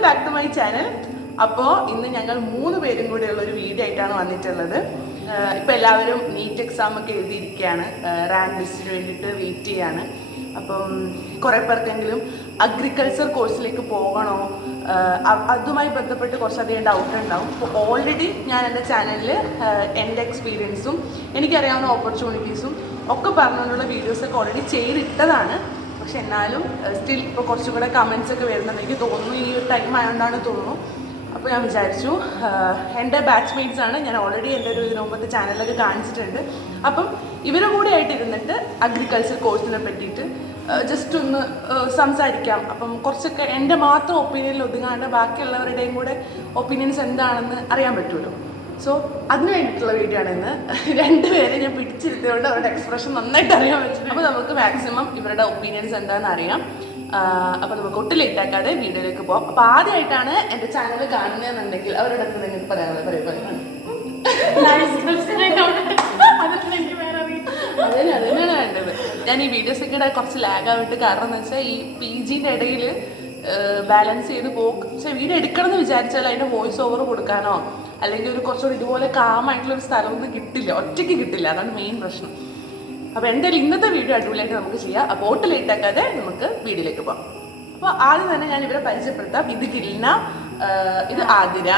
Welcome back to my channel. അപ്പോൾ ഇന്ന് ഞങ്ങൾ 3 പേരും കൂടെയുള്ള ഒരു വീഡിയോ ആയിട്ടാണ് വന്നിട്ടുള്ളത്. ഇപ്പോൾ എല്ലാവരും നീറ്റ് എക്സാം ഒക്കെ എഴുതിയിരിക്കുകയാണ്, റാങ്ക് ലിസ്റ്റിന് വേണ്ടിയിട്ട് വെയിറ്റ് ചെയ്യാണ്. അപ്പം കുറേ പേർക്കെങ്കിലും അഗ്രികൾച്ചർ കോഴ്സിലേക്ക് പോകണോ, അതുമായി ബന്ധപ്പെട്ട് കുറച്ചധികം ഡൗട്ട് ഉണ്ടാവും. അപ്പോൾ ഓൾറെഡി ഞാൻ എൻ്റെ ചാനലിൽ എൻ്റെ എക്സ്പീരിയൻസും എനിക്കറിയാവുന്ന ഓപ്പർച്യൂണിറ്റീസും ഒക്കെ പറഞ്ഞുകൊണ്ടുള്ള വീഡിയോസൊക്കെ ഓൾറെഡി ചെയ്തിട്ടതാണ്. പക്ഷെ എന്നാലും സ്റ്റിൽ ഇപ്പോൾ കുറച്ചും കൂടെ കമൻസ് ഒക്കെ വരുന്നുണ്ട്. എനിക്ക് തോന്നുന്നു ഈ ഒരു ടൈം ആയതുകൊണ്ടാണ് തോന്നുന്നു. അപ്പോൾ ഞാൻ വിചാരിച്ചു, എൻ്റെ ബാച്ച്മേറ്റ്സ് ആണ്, ഞാൻ ഓൾറെഡി എൻ്റെ ഒരു ഇതിനു മുമ്പത്തെ ചാനലിലൊക്കെ കാണിച്ചിട്ടുണ്ട്. അപ്പം ഇവരും കൂടെ ആയിട്ട് ഇരുന്നിട്ട് അഗ്രികൾച്ചർ കോഴ്സിനെ പറ്റിയിട്ട് ജസ്റ്റ് ഒന്ന് സംസാരിക്കാം. അപ്പം കുറച്ചൊക്കെ എൻ്റെ മാത്രം ഒപ്പീനിയനിൽ ഒതുങ്ങാണ്ട് ബാക്കിയുള്ളവരുടെയും കൂടെ ഒപ്പീനിയൻസ് എന്താണെന്ന് അറിയാൻ പറ്റുമല്ലോ. സോ അതിന് വേണ്ടിയിട്ടുള്ള വീഡിയോ ആണ് ഇന്ന്. 2 പേരെ ഞാൻ പിടിച്ചിരുത്തിയോണ്ട് അവരുടെ എക്സ്പ്രഷൻ നന്നായിട്ട് അറിയാൻ പറ്റും. അപ്പോൾ നമുക്ക് മാക്സിമം ഇവരുടെ ഒപ്പീനിയൻസ് എന്താണെന്ന് അറിയാം. അപ്പോൾ നമുക്ക് ഒട്ടും ലേറ്റ് ആക്കാതെ വീഡിയോയിലേക്ക് പോകാം. അപ്പോൾ ആദ്യമായിട്ടാണ് എൻ്റെ ചാനൽ കാണുന്നതെന്നുണ്ടെങ്കിൽ അവരുടെ അടുത്ത് നിങ്ങൾക്ക് പറയാനുള്ളത് അതന്നെയാണ് വേണ്ടത്. ഞാൻ ഈ വീഡിയോസൊക്കെ ഇടാൻ കുറച്ച് ലാഗായിട്ട്, കാരണം എന്ന് വെച്ചാൽ ഈ PGൻ്റെ ഇടയിൽ ബാലൻസ് ചെയ്ത് പോകും. പക്ഷേ വീഡിയോ എടുക്കണം എന്ന് വിചാരിച്ചാൽ അതിൻ്റെ വോയിസ് ഓവർ കൊടുക്കാനോ അല്ലെങ്കിൽ ഒരു കുറച്ചുകൂടി ഇതുപോലെ കാമായിട്ടുള്ളൊരു സ്ഥലമൊന്നും കിട്ടില്ല, ഒറ്റയ്ക്ക് കിട്ടില്ല. അതാണ് മെയിൻ പ്രശ്നം. അപ്പോൾ എന്തായാലും ഇന്നത്തെ വീഡിയോ അടിപൊളിയായിട്ട് നമുക്ക് ചെയ്യാം. അപ്പോൾ ഒട്ട് ലേറ്റ് ആക്കാതെ നമുക്ക് വീഡിയോയിലേക്ക് പോകാം. അപ്പോൾ ആദ്യം തന്നെ ഞാൻ ഇവരെ പരിചയപ്പെടുത്താം. ഇത് ഗിൽന, ഇത് ആതിര.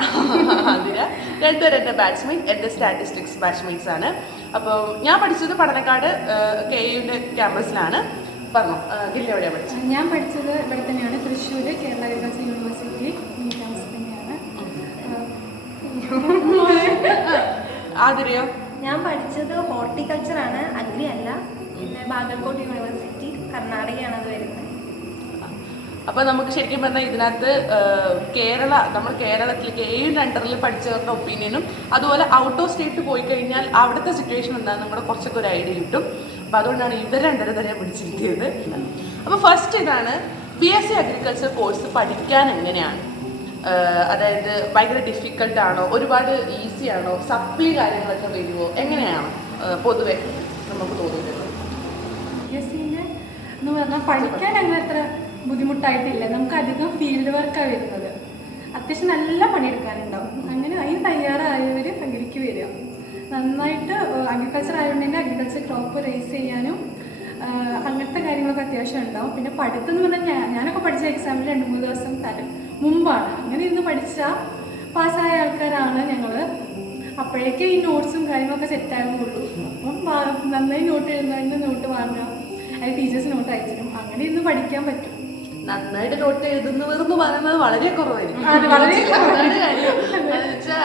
2 എൻ്റെ ബാച്ച്മേറ്റ്, എൻ്റെ സ്റ്റാറ്റിസ്റ്റിക്സ് ബാച്ച്മേറ്റ്സ് ആണ്. അപ്പോൾ ഞാൻ പഠിച്ചത് പഠനക്കാട് KUൻ്റെ ക്യാമ്പസിലാണ്. പറഞ്ഞു ഗില്ല എവിടെയാണ് പഠിച്ചത്? ഞാൻ പഠിച്ചത് ഇവിടെ തന്നെയാണ്, Thrissur Kerala agriculture university campus തന്നെയാണ്. ആതിരയോ? ഞാൻ പഠിച്ചത് ഹോർട്ടിക്കൾച്ചറാണ്, അഗ്രി അല്ല. പിന്നെ ബാഗൽകോട്ട് യൂണിവേഴ്സിറ്റി, കർണാടകയാണ് അത് വരുന്നത്. അപ്പോൾ നമുക്ക് ശരിക്കും പറഞ്ഞാൽ ഇതിനകത്ത് നമ്മൾ കേരളത്തിൽ KUൻ്റെ അണ്ടറിൽ പഠിച്ചവരുടെ ഒപ്പീനിയനും അതുപോലെ ഔട്ട് ഓഫ് സ്റ്റേറ്റ് പോയി കഴിഞ്ഞാൽ അവിടുത്തെ സിറ്റുവേഷൻ എന്താണെന്ന് നമ്മുടെ കുറച്ചൊക്കെ ഒരു ഐഡിയ കിട്ടും. അപ്പോൾ അതുകൊണ്ടാണ് ഇവർ 2 തന്നെ പിടിച്ചിരിക്കുന്നത്. അപ്പോൾ ഫസ്റ്റ് ഇതാണ്, BSc അഗ്രികൾച്ചർ കോഴ്സ് പഠിക്കാൻ എങ്ങനെയാണ്? അതായത് ഭയങ്കര ഡിഫിക്കൽട്ടാണോ, ഒരുപാട് ഈസി ആണോ, സപ്ലി കാര്യങ്ങളൊക്കെ വരുമോ, എങ്ങനെയാണ് പൊതുവെ നമുക്ക് തോന്നിയിട്ടുള്ളത്? BSc എന്ന് പറഞ്ഞാൽ പഠിക്കാൻ അങ്ങനെ അത്ര ബുദ്ധിമുട്ടായിട്ടില്ല. നമുക്ക് അധികം ഫീൽഡ് വർക്കാണ് വരുന്നത്. അത്യാവശ്യം നല്ല പണിയെടുക്കാനുണ്ടാവും. അങ്ങനെ അതിന് തയ്യാറായവർ അഗ്രിക്ക് വരിക. നന്നായിട്ട് അഗ്രികൾച്ചർ ആയതുകൊണ്ട് തന്നെ അഗ്രികൾച്ചർ ക്രോപ്പ് റേസ് ചെയ്യാനും അങ്ങനത്തെ കാര്യങ്ങളൊക്കെ അത്യാവശ്യം ഉണ്ടാവും. പിന്നെ പഠിത്തം എന്ന് പറഞ്ഞാൽ ഞാനൊക്കെ പഠിച്ച എക്സാമിൽ 2-3 ദിവസം മുമ്പാണ്. അങ്ങനെ ഇന്ന് പഠിച്ചാൽ പാസ്സായ ആൾക്കാരാണ് ഞങ്ങൾ. അപ്പോഴേക്കും ഈ നോട്ട്സും കാര്യങ്ങളൊക്കെ സെറ്റാകുന്നുള്ളൂ. അപ്പം നന്നായി നോട്ട് എഴുതുന്നതിന് നോട്ട് വാങ്ങാം, അതിന് ടീച്ചേഴ്സ് നോട്ട് അയച്ചിട്ടും അങ്ങനെ ഇന്ന് പഠിക്കാൻ പറ്റും. നന്നായിട്ട് നോട്ട് എഴുതുന്നവരെന്ന് പറയുന്നത് വളരെ കുറവായിരിക്കും.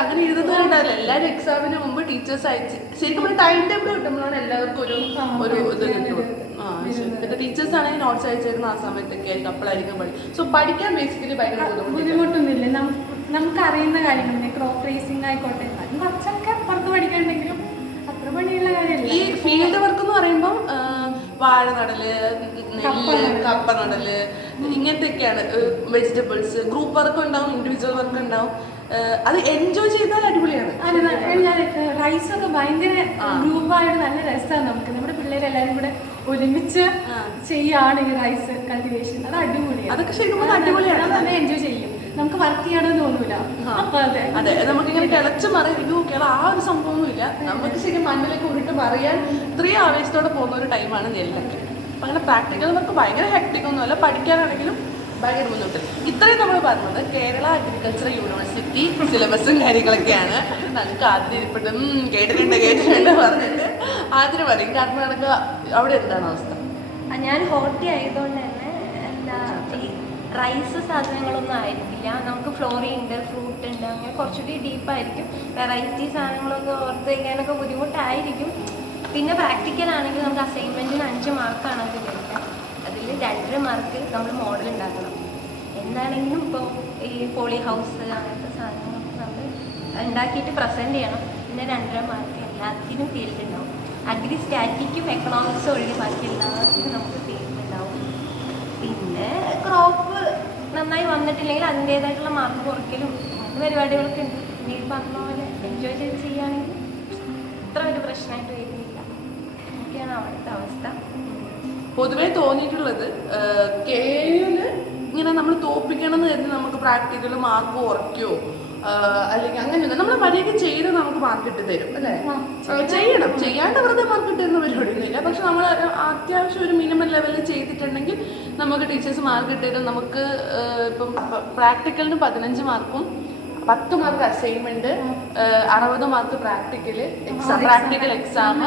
അങ്ങനെ എഴുതുന്നവരുണ്ടാവില്ല. എല്ലാവരും എക്സാമിന് മുമ്പ് ടീച്ചേഴ്സ് അയച്ച് ശരിക്കും ഒരു ടൈം ടേബിൾ കിട്ടുമ്പോഴാണ് എല്ലാവർക്കും ഒരു ഇത് കിട്ടും. എന്നിട്ട് ടീച്ചേഴ്സ് ആണെങ്കിൽ നോട്ട്സ് അയച്ചിരുന്ന ആ സമയത്തൊക്കെ ആയിരിക്കും, അപ്പോഴായിരിക്കും പഠിക്കും. സോ പഠിക്കാൻ ബേസിക്കലി ഭയങ്കര ബുദ്ധിമുട്ടൊന്നുമില്ല. നമുക്ക് അറിയുന്ന കാര്യങ്ങൾ ക്രോപ്പ് റേസിംഗ് ആയിക്കോട്ടെ, കുറച്ചൊക്കെ പുറത്ത് പഠിക്കാനുണ്ടെങ്കിലും അത്ര പണിയുള്ള കാര്യമല്ല. ഈ ഫീൽഡ് വർക്ക് എന്ന് പറയുമ്പം വാഴ നടല്, നെല്ല്, കപ്പ നടല്, ഇങ്ങനത്തെയൊക്കെയാണ്. വെജിറ്റബിൾസ് ഗ്രൂപ്പ് വർക്ക് ഉണ്ടാവും, ഇൻഡിവിജ്വൽ വർക്ക് ഉണ്ടാവും. അത് എൻജോയ് ചെയ്താൽ അടിപൊളിയാണ്. റൈസ് ഒക്കെ ഭയങ്കര ഗ്രൂപ്പായിട്ട് നല്ല രസമാണ്. നമുക്ക് നമ്മുടെ പിള്ളേരെല്ലാവരും കൂടെ ഒരുമിച്ച് ചെയ്യാണ് ഈ റൈസ് കൾട്ടിവേഷൻ. അത് അടിപൊളിയാണ്. അതൊക്കെ ശരിക്കും അടിപൊളിയാണ്. നല്ല എൻജോയ് ചെയ്യും. നമുക്ക് വർക്ക് ചെയ്യണമെന്ന് തോന്നൂല. അതെ, നമുക്കിങ്ങനെ കിളച്ച് മറിയുക ആ ഒരു സംഭവമൊന്നുമില്ല. നമുക്ക് ശരിക്കും മണ്ണിലേക്ക് ഉരുട്ട് മറിയാൻ ഇത്രയും ആവേശത്തോടെ പോകുന്ന ഒരു ടൈമാണ് നെല്ലൊക്കെ. അപ്പം അങ്ങനെ പ്രാക്ടിക്കൽ വർക്ക് ഭയങ്കര ഹെക്ടിക് ഒന്നുമല്ല, പഠിക്കാനാണെങ്കിലും ഭയങ്കര ബുദ്ധിമുട്ട്. ഇത്രയും നമ്മൾ പറഞ്ഞത് കേരള അഗ്രികൾച്ചർ യൂണിവേഴ്സിറ്റി സിലബസും കാര്യങ്ങളൊക്കെയാണ്. നമുക്ക് ആദ്യം ഇരിപ്പിട്ട് കേട്ടിട്ടുണ്ട് പറഞ്ഞിട്ട് ആദ്യം പറയും. കർണാടക അവിടെ എന്താണ് അവസ്ഥ? ഞാൻ ഹോർട്ടി ആയതുകൊണ്ട് തന്നെ എന്താ ഈ റൈസ് സാധനങ്ങളൊന്നും ആയിരിക്കില്ല. നമുക്ക് ഫ്ലോറി ഉണ്ട്, ഫ്രൂട്ട് ഉണ്ട്, അങ്ങനെ കുറച്ചുകൂടി ഡീപ്പായിരിക്കും. വെറൈറ്റി സാധനങ്ങളൊക്കെ ഓർത്ത് വയ്ക്കാനൊക്കെ ബുദ്ധിമുട്ടായിരിക്കും. പിന്നെ പ്രാക്ടിക്കൽ ആണെങ്കിൽ നമുക്ക് അസൈൻമെൻറ്റിന് 5 മാർക്കാണ് അത് വരുന്നത്. അതിൽ 2.5 മാർക്ക് നമ്മൾ മോഡൽ ഉണ്ടാക്കണം. എന്താണെങ്കിലും ഇപ്പോൾ ഈ പോളി ഹൗസ് അങ്ങനത്തെ സാധനങ്ങളൊക്കെ നമ്മൾ ഉണ്ടാക്കിയിട്ട് പ്രസൻറ്റ് ചെയ്യണം. പിന്നെ 2.5 മാർക്ക് എല്ലാത്തിനും ഫീൽഡ് ഉണ്ടാവും. അഗ്രി സ്റ്റാറ്റിക്കും എക്കണോമിക്സും ഒഴികെ ബാക്കി എല്ലാത്തിനും നമുക്ക് ഫീൽഡ് ഉണ്ടാവും. പിന്നെ ക്രോപ്പ് നന്നായി വന്നിട്ടില്ലെങ്കിൽ അതിൻ്റേതായിട്ടുള്ള മാർക്ക് കുറയ്ക്കലും അങ്ങനത്തെ പരിപാടികളൊക്കെ ഉണ്ട്. പിന്നെ ഈ പറഞ്ഞ പോലെ എൻജോയ് ചെയ്ത് ചെയ്യുകയാണെങ്കിൽ അത്ര ഒരു പ്രശ്നമായിട്ട് വരുന്നില്ല. ഒക്കെയാണ് അവിടുത്തെ അവസ്ഥ. പൊതുവെ തോന്നിയിട്ടുള്ളത് KUല് ഇങ്ങനെ നമ്മൾ തോൽപ്പിക്കണം എന്ന് കരുതി നമുക്ക് പ്രാക്ടിക്കൽ മാർക്ക് കുറയ്ക്കോ അല്ലെങ്കിൽ അങ്ങനെയല്ല. നമ്മൾ പരീക്ഷ ചെയ്ത് നമുക്ക് മാർക്ക് ഇട്ട് തരും അല്ലേ? ചെയ്യണം, ചെയ്യാണ്ട് വെറുതെ മാർക്ക് ഇട്ട് തരുന്ന പരിപാടിയൊന്നുമില്ല. പക്ഷെ നമ്മൾ അത്യാവശ്യം ഒരു മിനിമം ലെവലിൽ ചെയ്തിട്ടുണ്ടെങ്കിൽ നമുക്ക് ടീച്ചേഴ്സ് മാർക്ക് ഇട്ട് തരും. നമുക്ക് ഇപ്പം പ്രാക്ടിക്കലിന് 15 മാർക്കും 10 mark assignment, 60 mark practical exam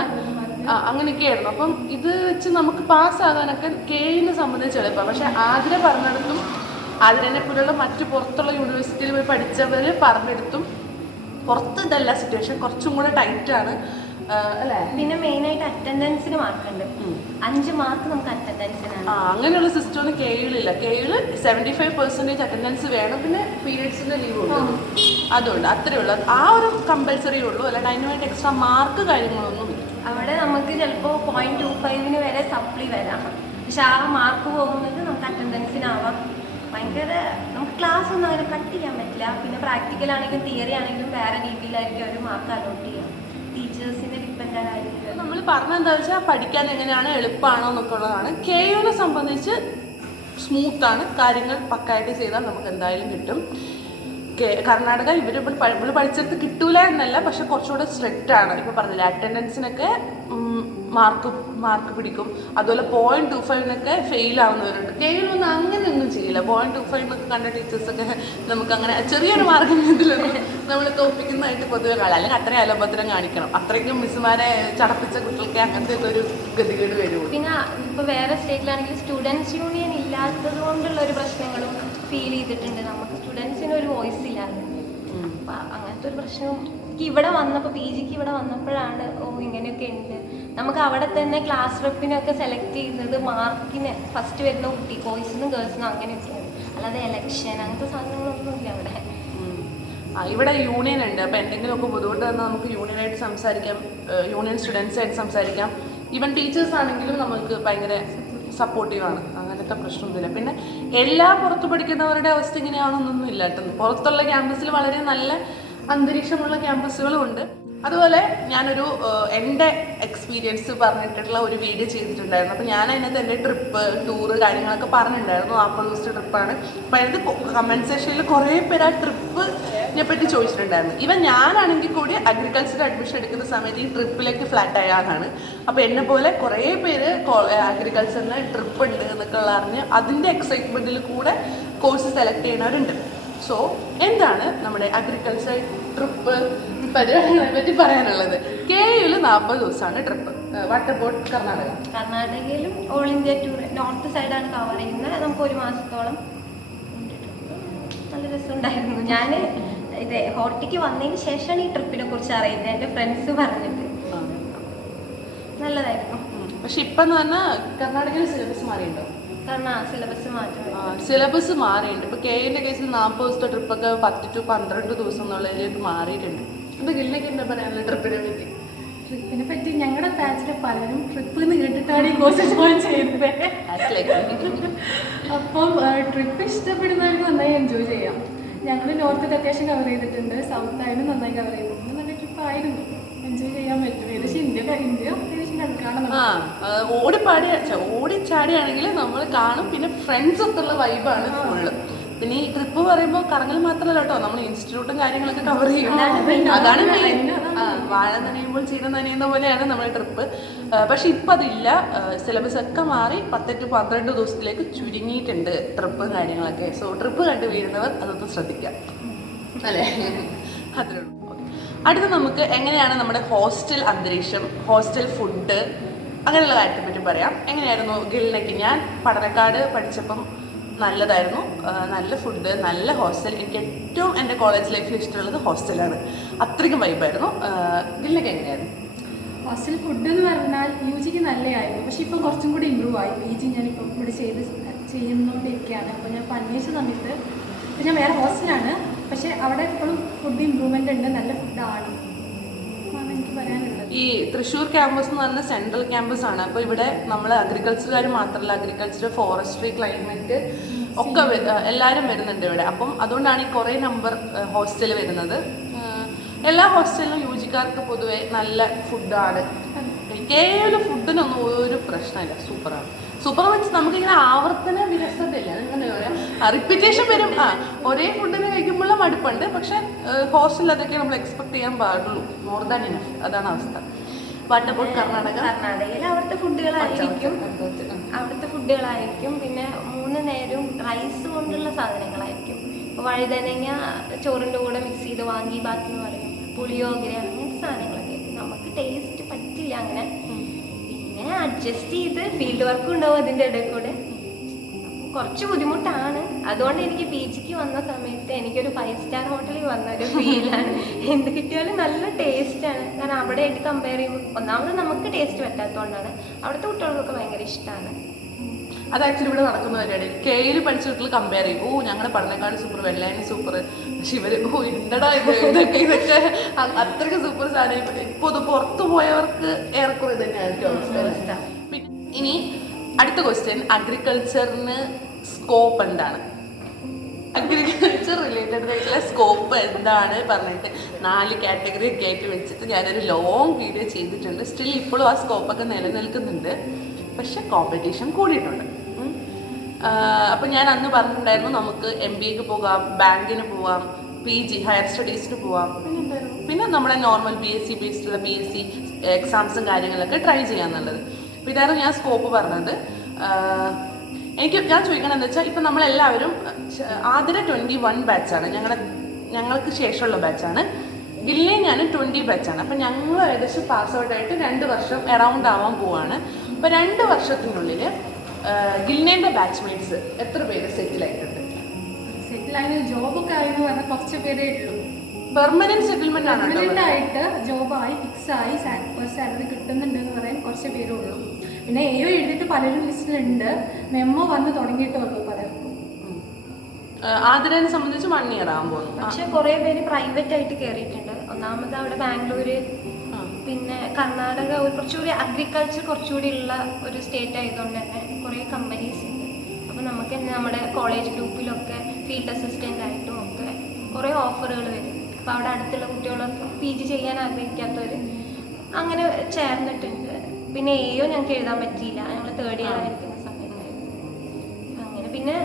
അങ്ങനെയൊക്കെയായിരുന്നു. അപ്പം ഇത് വെച്ച് നമുക്ക് പാസ്സാകാനൊക്കെ കെയിനെ സംബന്ധിച്ച് എളുപ്പം. പക്ഷെ ആതിര പറഞ്ഞെടുത്തും അതിനെ പോലുള്ള മറ്റു പുറത്തുള്ള യൂണിവേഴ്സിറ്റിയിൽ പോയി പഠിച്ചവർ പറഞ്ഞെടുത്തും പുറത്ത് ഇതല്ല സിറ്റുവേഷൻ, കുറച്ചും കൂടെ ടൈറ്റാണ് അല്ലേ? പിന്നെ മെയിനായിട്ട് അറ്റൻഡൻസിന് മാർക്കുണ്ട്. 5 മാർക്ക് നമുക്ക് അറ്റൻഡൻസിനാണ്. അങ്ങനെയുള്ള സിസ്റ്റം ഒന്നും കെയിലില്ല. കെയിൽ 75% അറ്റൻഡൻസ് വേണം. പിന്നെ പീരിയഡ്സിന്റെ ലീവ് ഉള്ളൂ, അതുകൊണ്ട് അത്രേ ഉള്ളൂ. ആ ഒരു കമ്പൽസറി ഉള്ളൂ, അല്ലാണ്ട് അതിനുവേണ്ടി എക്സ്ട്രാ മാർക്ക് കാര്യങ്ങളൊന്നും ഇല്ല. അവിടെ നമുക്ക് ചിലപ്പോൾ 0.25 വരെ സപ്ലി വരാം. പക്ഷെ ആ മാർക്ക് പോകുന്നത് നമുക്ക് അറ്റൻഡൻസിനാവാം. ഭയങ്കര നമുക്ക് ക്ലാസ് ഒന്നും അങ്ങനെ കട്ട് ചെയ്യാൻ പറ്റില്ല. പിന്നെ പ്രാക്ടിക്കൽ ആണെങ്കിലും തിയറി ആണെങ്കിലും വേറെ രീതിയിലായിരിക്കും അവർ മാർക്ക് അലോട്ട് ചെയ്യുക. ടീച്ചേഴ്സിനെ ഡിപ്പെൻഡ് ആയിരിക്കും. നമ്മൾ പറഞ്ഞെന്താ വെച്ചാൽ പഠിക്കാൻ എങ്ങനെയാണ്, എളുപ്പമാണോ എന്നൊക്കെ ഉള്ളതാണ്. കെയുനെ സംബന്ധിച്ച് സ്മൂത്താണ്. കാര്യങ്ങൾ പക്കായിട്ട് ചെയ്താൽ നമുക്ക് എന്തായാലും കിട്ടും. കർണാടക ഇവർ പഠിച്ചെടുത്ത് കിട്ടൂല എന്നല്ല, പക്ഷെ കുറച്ചുകൂടെ സ്ട്രിക്റ്റ് ആണ്. ഇപ്പോൾ പറഞ്ഞില്ല, അറ്റൻഡൻസിനൊക്കെ മാർക്ക് പിടിക്കും. അതുപോലെ 0.25 ഫെയിൽ ആവുന്നവരുണ്ട്. കെയിലൊന്നും അങ്ങനെയൊന്നും ചെയ്യില്ല. 0.25 എന്നൊക്കെ കണ്ട ടീച്ചേഴ്സൊക്കെ നമുക്ക് അങ്ങനെ ചെറിയൊരു മാർഗം ഇതിലൊന്നും നമ്മൾ തോൽപ്പിക്കുന്നതായിട്ട് പൊതുവെ കാണാം. അല്ലെങ്കിൽ അത്രയും അലഭദ്രം കാണിക്കണം. അത്രയ്ക്കും മിസ്സുമാരെ ചടപ്പിച്ച കുട്ടികൾക്ക് അങ്ങനത്തെ ഒരു ഗതികേട് വരുള്ളൂ. പിന്നെ ഇപ്പോൾ വേറെ സ്റ്റേറ്റിലാണെങ്കിൽ സ്റ്റുഡൻസ് യൂണിയൻ ഇല്ലാത്തത് കൊണ്ടുള്ള ഒരു പ്രശ്നങ്ങളും ഫീൽ ചെയ്തിട്ടുണ്ട്. നമുക്ക് സ്റ്റുഡൻസിന് ഒരു വോയിസ് ഇല്ലാതെ. അപ്പം അങ്ങനത്തെ ഒരു പ്രശ്നവും ഇവിടെ വന്നപ്പോൾ PGക്ക് ഇവിടെ വന്നപ്പോഴാണ് ഇങ്ങനെയൊക്കെ ഉണ്ട്. നമുക്ക് അവിടെ തന്നെ ക്ലാസ് റെപ്പിനൊക്കെ സെലക്ട് ചെയ്യുന്നത് മാർക്കിന് ഫസ്റ്റ് വരുന്ന കുട്ടി, ബോയ്സിനും ഗേൾസിനും അങ്ങനെയൊക്കെയാണ്. അല്ലാതെ എലക്ഷൻ അങ്ങനത്തെ സാധനങ്ങളൊന്നും ഇല്ല അവിടെ. ഇവിടെ യൂണിയൻ ഉണ്ട്. അപ്പോൾ എന്തെങ്കിലുമൊക്കെ ബുദ്ധിമുട്ട് വന്നാൽ നമുക്ക് യൂണിയനായിട്ട് സംസാരിക്കാം, യൂണിയൻ സ്റ്റുഡൻസായിട്ട് സംസാരിക്കാം. ഈവൻ ടീച്ചേഴ്സ് ആണെങ്കിലും നമുക്ക് ഭയങ്കര സപ്പോർട്ടീവാണ്. അങ്ങനത്തെ പ്രശ്നമൊന്നുമില്ല. പിന്നെ എല്ലാ പുറത്ത് പഠിക്കുന്നവരുടെ അവസ്ഥ ഇങ്ങനെയാണെന്നൊന്നും ഇല്ല കേട്ടോ. പുറത്തുള്ള ക്യാമ്പസിൽ വളരെ നല്ല അന്തരീക്ഷമുള്ള ക്യാമ്പസുകളും ഉണ്ട്. അതുപോലെ ഞാനൊരു എൻ്റെ എക്സ്പീരിയൻസ് പറഞ്ഞിട്ടുള്ള ഒരു വീഡിയോ ചെയ്തിട്ടുണ്ടായിരുന്നു. അപ്പോൾ ഞാൻ അതിനകത്ത് എൻ്റെ ട്രിപ്പ്, ടൂറ് കാര്യങ്ങളൊക്കെ പറഞ്ഞിട്ടുണ്ടായിരുന്നു. 40 ദിവസത്തെ ട്രിപ്പാണ്. അപ്പോൾ അതിനകത്ത് കമൻറ്റ് സെക്ഷനിൽ കുറേ പേര് ആ ട്രിപ്പിനെ പറ്റി ചോദിച്ചിട്ടുണ്ടായിരുന്നു. ഇവൻ ഞാനാണെങ്കിൽ കൂടി അഗ്രികൾച്ചർ അഡ്മിഷൻ എടുക്കുന്ന സമയത്ത് ഈ ട്രിപ്പിലേക്ക് ഫ്ലാറ്റ് ആയതാണ്. അപ്പോൾ എന്നെ പോലെ കുറേ പേര് അഗ്രികൾച്ചറിന് ട്രിപ്പ് ഉണ്ട് എന്നൊക്കെ അറിഞ്ഞ് അതിൻ്റെ എക്സൈറ്റ്മെൻറ്റിൽ കൂടെ കോഴ്സ് സെലക്ട് ചെയ്യുന്നവരുണ്ട്. സോ എന്താണ് നമ്മുടെ അഗ്രികൾച്ചർ ട്രിപ്പ് പരിപാടികളെ പറ്റി പറയാനുള്ളത്? കെയിൽ 40 ദിവസമാണ് ട്രിപ്പ്. What about Karnataka? കർണാടകയിലും ഓൾ ഇന്ത്യ ടൂർ നോർത്ത് സൈഡാണ് കവർ ചെയ്യുന്നത്. നമുക്ക് 1 മാസത്തോളം നല്ല രസമുണ്ടായിരുന്നു. ഞാൻ ഇത് ഹോർട്ടിക്ക് വന്നതിന് ശേഷമാണ് ഈ ട്രിപ്പിനെ കുറിച്ച് അറിയുന്നത്. എൻ്റെ ഫ്രണ്ട്സ് പറഞ്ഞിട്ട് നല്ലതായിരുന്നു. പക്ഷെ ഇപ്പം എന്ന് പറഞ്ഞാൽ കർണാടകയിൽ സിലബസ് മാറിയിട്ടുണ്ടോ? സിലബസ് മാറിയിട്ടുണ്ട്. ഇപ്പോൾ കെയിൻ്റെ കേസിൽ 40 ദിവസത്തെ ട്രിപ്പൊക്കെ 10 to 12 ദിവസം എന്നുള്ളതിലേക്ക് മാറിയിട്ടുണ്ട്. എന്താ ഗില്ലയ്ക്ക് എന്താ പറയാനുള്ള ട്രിപ്പിനെ പറ്റി? ഞങ്ങളുടെ ബാച്ചിലെ പലരും ട്രിപ്പ് എന്ന് കേട്ടിട്ടാണ് ഈ കോഴ്സ് ജോയിൻ ചെയ്തത്. അപ്പം ട്രിപ്പ് ഇഷ്ടപ്പെടുന്നവർക്ക് നന്നായി എൻജോയ് ചെയ്യാം. ഞങ്ങൾ നോർത്തിൽ അത്യാവശ്യം കവർ ചെയ്തിട്ടുണ്ട്, സൗത്ത് ആയാലും നന്നായി കവർ ചെയ്തിട്ടുണ്ട്. നല്ല ട്രിപ്പായിരുന്നു, എൻജോയ് ചെയ്യാൻ പറ്റും. ഏകദേശം ഇന്ത്യ ഓടിച്ചാടിയാണെങ്കിൽ നമ്മൾ കാണും. പിന്നെ ഫ്രണ്ട്സ് ഒക്കെയുള്ള വൈബാണ് ഫുള്ള്. പിന്നെ ഈ ട്രിപ്പ് പറയുമ്പോൾ കറങ്ങൽ മാത്രമല്ല കേട്ടോ, നമ്മൾ ഇൻസ്റ്റിറ്റ്യൂട്ടും കാര്യങ്ങളൊക്കെ കവർ ചെയ്യും. അതാണ് മെയിൻ. വാഴ നനയുമ്പോൾ ചീര നനയുന്ന പോലെയാണ് നമ്മുടെ ട്രിപ്പ്. പക്ഷെ ഇപ്പം അതില്ല. സിലബസ് ഒക്കെ മാറി 10 to 12 ദിവസത്തിലേക്ക് ചുരുങ്ങിയിട്ടുണ്ട് ട്രിപ്പ് കാര്യങ്ങളൊക്കെ. സോ ട്രിപ്പ് കണ്ടു വീഴുന്നവർ അതൊന്ന് ശ്രദ്ധിക്കാം അല്ലേ? അത്രേ ഉള്ളൂ. അടുത്ത നമുക്ക് എങ്ങനെയാണ് നമ്മുടെ ഹോസ്റ്റൽ അന്തരീക്ഷം, ഹോസ്റ്റൽ ഫുഡ് അങ്ങനെയുള്ള കാര്യത്തെ പറ്റി പറയാം. എങ്ങനെയായിരുന്നു ഗിൽനയ്ക്ക്? ഞാൻ പഠനക്കാട് പഠിച്ചപ്പം നല്ലതായിരുന്നു, നല്ല ഫുഡ്, നല്ല ഹോസ്റ്റൽ. എനിക്ക് ഏറ്റവും എൻ്റെ കോളേജ് ലൈഫിൽ ഇഷ്ടമുള്ളത് ഹോസ്റ്റലാണ്. അത്രയ്ക്കും വൈബായിരുന്നു. ഗിൽനയ്ക്ക് എങ്ങനെയായിരുന്നു? ഹോസ്റ്റൽ ഫുഡ് എന്ന് പറഞ്ഞാൽ UGക്ക് നല്ലതായിരുന്നു. പക്ഷെ ഇപ്പം കുറച്ചും കൂടി ഇമ്പ്രൂവ് ആയി. PG ഞാനിപ്പം ഇവിടെ ചെയ്യുന്നോണ്ടിരിക്കുകയാണ്. അപ്പോൾ ഞാൻ അന്വേഷിച്ച സമയത്ത് ഇപ്പം ഞാൻ വേറെ ഹോസ്റ്റലാണ്, പക്ഷെ അവിടെ ഇപ്പോഴും ഫുഡ് ഇമ്പ്രൂവ്മെൻ്റ് ഉണ്ട്, നല്ല ഫുഡാണ് എനിക്ക് പറയാനുള്ളത്. ഈ തൃശ്ശൂർ ക്യാമ്പസ് എന്ന് പറഞ്ഞാൽ സെൻട്രൽ ക്യാമ്പസ് ആണ്. അപ്പോൾ ഇവിടെ നമ്മൾ അഗ്രികൾച്ചറുകാർ മാത്രമല്ല, അഗ്രികൾച്ചർ, ഫോറസ്ട്രി, ക്ലൈമറ്റ് ഒക്കെ എല്ലാവരും വരുന്നുണ്ട് ഇവിടെ. അപ്പം അതുകൊണ്ടാണ് ഈ കുറേ നമ്പർ ഹോസ്റ്റൽ വരുന്നത്. എല്ലാ ഹോസ്റ്റലിലും UGക്കാർക്ക് പൊതുവെ നല്ല ഫുഡാണ്. കേവല ഫുഡിനൊന്നും ഒരു പ്രശ്നമില്ല, സൂപ്പറാണ്. സൂപ്പർ മീൻസ് നമുക്കിങ്ങനെ ആവർത്തന വിരസതയില്ല, അങ്ങനെ റിപ്പീറ്റേഷൻ വരും. ഒരേ ഫുഡിന് കഴിക്കുമ്പോഴുള്ള മടുപ്പുണ്ട്. പക്ഷെ ഹോസ്റ്റലിൽ അതൊക്കെ നമ്മൾ എക്സ്പെക്ട് ചെയ്യാൻ പാടുള്ളൂ, മോർ ദാൻ ഇനഫ്. അതാണ് അവസ്ഥ. കർണാടകയിൽ അവിടുത്തെ ഫുഡുകളായിരിക്കും. പിന്നെ 3 നേരവും റൈസ് കൊണ്ടുള്ള സാധനങ്ങളായിരിക്കും. ഇപ്പോൾ വഴുതനങ്ങ ചോറിൻ്റെ കൂടെ മിക്സ് ചെയ്ത് വാങ്ങി ബാക്കി എന്ന് പറയും, പുളിയോഗര, അങ്ങനത്തെ സാധനങ്ങളൊക്കെ നമുക്ക് ടേസ്റ്റ് പറ്റില്ല. അങ്ങനെ പിന്നെ അഡ്ജസ്റ്റ് ചെയ്ത് ഫീൽഡ് വർക്കും ഉണ്ടാവും അതിൻ്റെ ഇടയിൽ കൂടെ. കുറച്ച് ബുദ്ധിമുട്ടാണ്. അതുകൊണ്ട് എനിക്ക് പി ജിക്ക് വന്ന സമയത്ത് എനിക്കൊരു 5 സ്റ്റാർ ഹോട്ടലിൽ വന്ന ഒരു ഫീലാണ്. എന്ത് കിട്ടിയാലും നല്ല ടേസ്റ്റാണ്. കാരണം അവിടെയായിട്ട് കമ്പയർ ചെയ്യുമ്പോൾ ഒന്നാമത് നമുക്ക് ടേസ്റ്റ് പറ്റാത്തതുകൊണ്ടാണ്. അവിടുത്തെ കുട്ടികൾക്കൊക്കെ ഭയങ്കര ഇഷ്ടമാണ്. അത് ആക്ച്വലി ഇവിടെ നടക്കുന്ന പരിപാടി. കെയിൽ പഠിച്ച കുട്ടികൾ കമ്പയർ ചെയ്യും, ഞങ്ങളുടെ പഠനക്കാട് സൂപ്പർ, വെള്ളായണി സൂപ്പർ. പക്ഷെ ഇവർ ഇണ്ടടാ ഇതൊക്കെ അത്രയ്ക്ക് സൂപ്പർ സാധനം. ഇപ്പോൾ ഇത് പുറത്തു പോയവർക്ക് ഏറെക്കുറെ തന്നെയായിരിക്കും അവസ്ഥ. പിന്നെ ഇനി അടുത്ത ക്വസ്റ്റ്യൻ, അഗ്രികൾച്ചറിന് സ്കോപ്പ് എന്താണ്? അഗ്രികൾച്ചർ റിലേറ്റഡ് ആയിട്ടുള്ള സ്കോപ്പ് എന്താണ് പറഞ്ഞിട്ട് 4 കാറ്റഗറി ഒക്കെ ആയിട്ട് വെച്ചിട്ട് ഞാനൊരു ലോങ് വീഡിയോ ചെയ്തിട്ടുണ്ട്. സ്റ്റിൽ ഇപ്പോഴും ആ സ്കോപ്പൊക്കെ നിലനിൽക്കുന്നുണ്ട്. പക്ഷെ കോമ്പറ്റീഷൻ കൂടിയിട്ടുണ്ട്. അപ്പം ഞാൻ അന്ന് പറഞ്ഞിട്ടുണ്ടായിരുന്നു നമുക്ക് MBAക്ക് പോകാം, ബാങ്കിന് പോവാം, PG ഹയർ സ്റ്റഡീസിന് പോവാം, പിന്നെ നമ്മുടെ നോർമൽ BSc ബേസ്ഡുള്ള BSc എക്സാംസും കാര്യങ്ങളൊക്കെ ട്രൈ ചെയ്യാന്നുള്ളത്. അപ്പോൾ ഇതായിരുന്നു ഞാൻ സ്കോപ്പ് പറഞ്ഞത്. ഞാൻ ചോദിക്കണം എന്താ വെച്ചാൽ ഇപ്പം നമ്മളെല്ലാവരും ആതിര 21 ബാച്ചാണ്, ഞങ്ങൾക്ക് ശേഷമുള്ള ബാച്ചാണ്. ഗില്ലെ ഞാനും 20 ബാച്ചാണ്. അപ്പം ഞങ്ങൾ ഏകദേശം പാസ് ഔട്ടായിട്ട് 2 വർഷം അറൗണ്ട് ആവാൻ പോവാണ്. അപ്പോൾ 2 വർഷത്തിനുള്ളിൽ ഗിൽനേൻ്റെ ബാച്ച്മേറ്റ്സ് എത്ര പേര് സെറ്റിൽ ആയിട്ടുണ്ട്? സെറ്റിലായി ജോബൊക്കെ ആയെന്ന് പറഞ്ഞാൽ കുറച്ച് പേരേ ഉള്ളൂ. പെർമനന്റ് സെറ്റിൽമെന്റ് ആണ്. പെർമനന്റ് ആയിട്ട് ജോബായി ഫിക്സ് ആയി സാലറി കിട്ടുന്നുണ്ട് എന്ന് പറയാൻ കുറച്ച് പേരേ ഉള്ളൂ. പിന്നെ AO എഴുതിയിട്ട് പലരും ലിസ്റ്റിലുണ്ട്, മെമ്മോ വന്ന് തുടങ്ങിയിട്ടുള്ളൂ പലർക്കും. ആതിരനെ സംബന്ധിച്ച് 1 ഇയർ ആകാൻ പോകുന്നു. പക്ഷെ കുറെ പേര് പ്രൈവറ്റ് ആയിട്ട് കയറിയിട്ടുണ്ട്. ഒന്നാമത് അവിടെ ബാംഗ്ലൂര്, പിന്നെ കർണാടക കുറച്ചുകൂടി അഗ്രികൾച്ചർ കുറച്ചുകൂടി ഉള്ള ഒരു സ്റ്റേറ്റ് ആയതുകൊണ്ട് തന്നെ കുറേ കമ്പനീസ് ഉണ്ട്. അപ്പോൾ നമുക്ക് തന്നെ നമ്മുടെ കോളേജ് ഗ്രൂപ്പിലൊക്കെ ഫീൽഡ് അസിസ്റ്റൻ്റ് ആയിട്ടും ഒക്കെ കുറേ ഓഫറുകൾ വരും. അപ്പോൾ അവിടെ അടുത്തുള്ള കുട്ടികളൊക്കെ PG ചെയ്യാൻ ആഗ്രഹിക്കാത്തവർ അങ്ങനെ ചേർന്നിട്ടുണ്ട്. പിന്നെ AO ഞങ്ങൾക്ക് എഴുതാൻ പറ്റിയില്ല, ഞങ്ങൾ 3rd ഇയർ ആയിരിക്കുന്ന സമയത്തായിരുന്നു. അങ്ങനെ പിന്നെ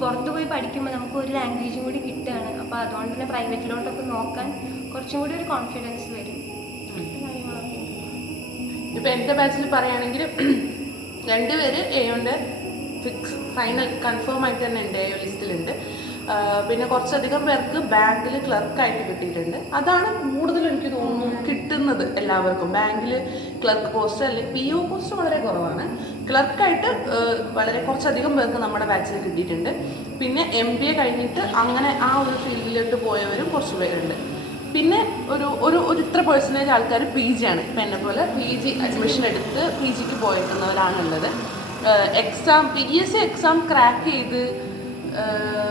പുറത്ത് പോയി പഠിക്കുമ്പോൾ നമുക്ക് ഒരു ലാംഗ്വേജും കൂടി കിട്ടുകയാണ്. അപ്പോൾ അതുകൊണ്ട് തന്നെ പ്രൈവറ്റിലോട്ടൊക്കെ നോക്കാൻ കുറച്ചും കൂടി ഒരു കോൺഫിഡൻസ് വരും. ഇപ്പം എൻ്റെ ബാച്ചിൽ പറയുകയാണെങ്കിൽ 2 പേര് AOൻ്റെ ഫൈനൽ കൺഫേം ആയിട്ട് തന്നെ ഉണ്ട്, AO ലിസ്റ്റിലുണ്ട്. പിന്നെ കുറച്ചധികം പേർക്ക് ബാങ്കിൽ ക്ലർക്കായിട്ട് കിട്ടിയിട്ടുണ്ട്. അതാണ് കൂടുതൽ എനിക്ക് തോന്നുന്നു കിട്ടുന്നത് എല്ലാവർക്കും. ബാങ്കിൽ ക്ലർക്ക് പോസ്റ്റ് അല്ലെങ്കിൽ PO പോസ്റ്റ് വളരെ കുറവാണ്. ക്ലർക്കായിട്ട് വളരെ കുറച്ചധികം പേർക്ക് നമ്മുടെ ബാച്ചിൽ കിട്ടിയിട്ടുണ്ട്. പിന്നെ MBA കഴിഞ്ഞിട്ട് അങ്ങനെ ആ ഒരു ഫീൽഡിലോട്ട് പോയവരും കുറച്ച് പേരുണ്ട്. പിന്നെ ഒരു ഇത്ര പെർസെൻറ്റേജ് ആൾക്കാർ PG ആണ്. ഇപ്പം എന്നെ പോലെ PG അഡ്മിഷൻ എടുത്ത് PGക്ക് പോയിരിക്കുന്നവരാണുള്ളത്. PSC എക്സാം ക്രാക്ക് ചെയ്ത്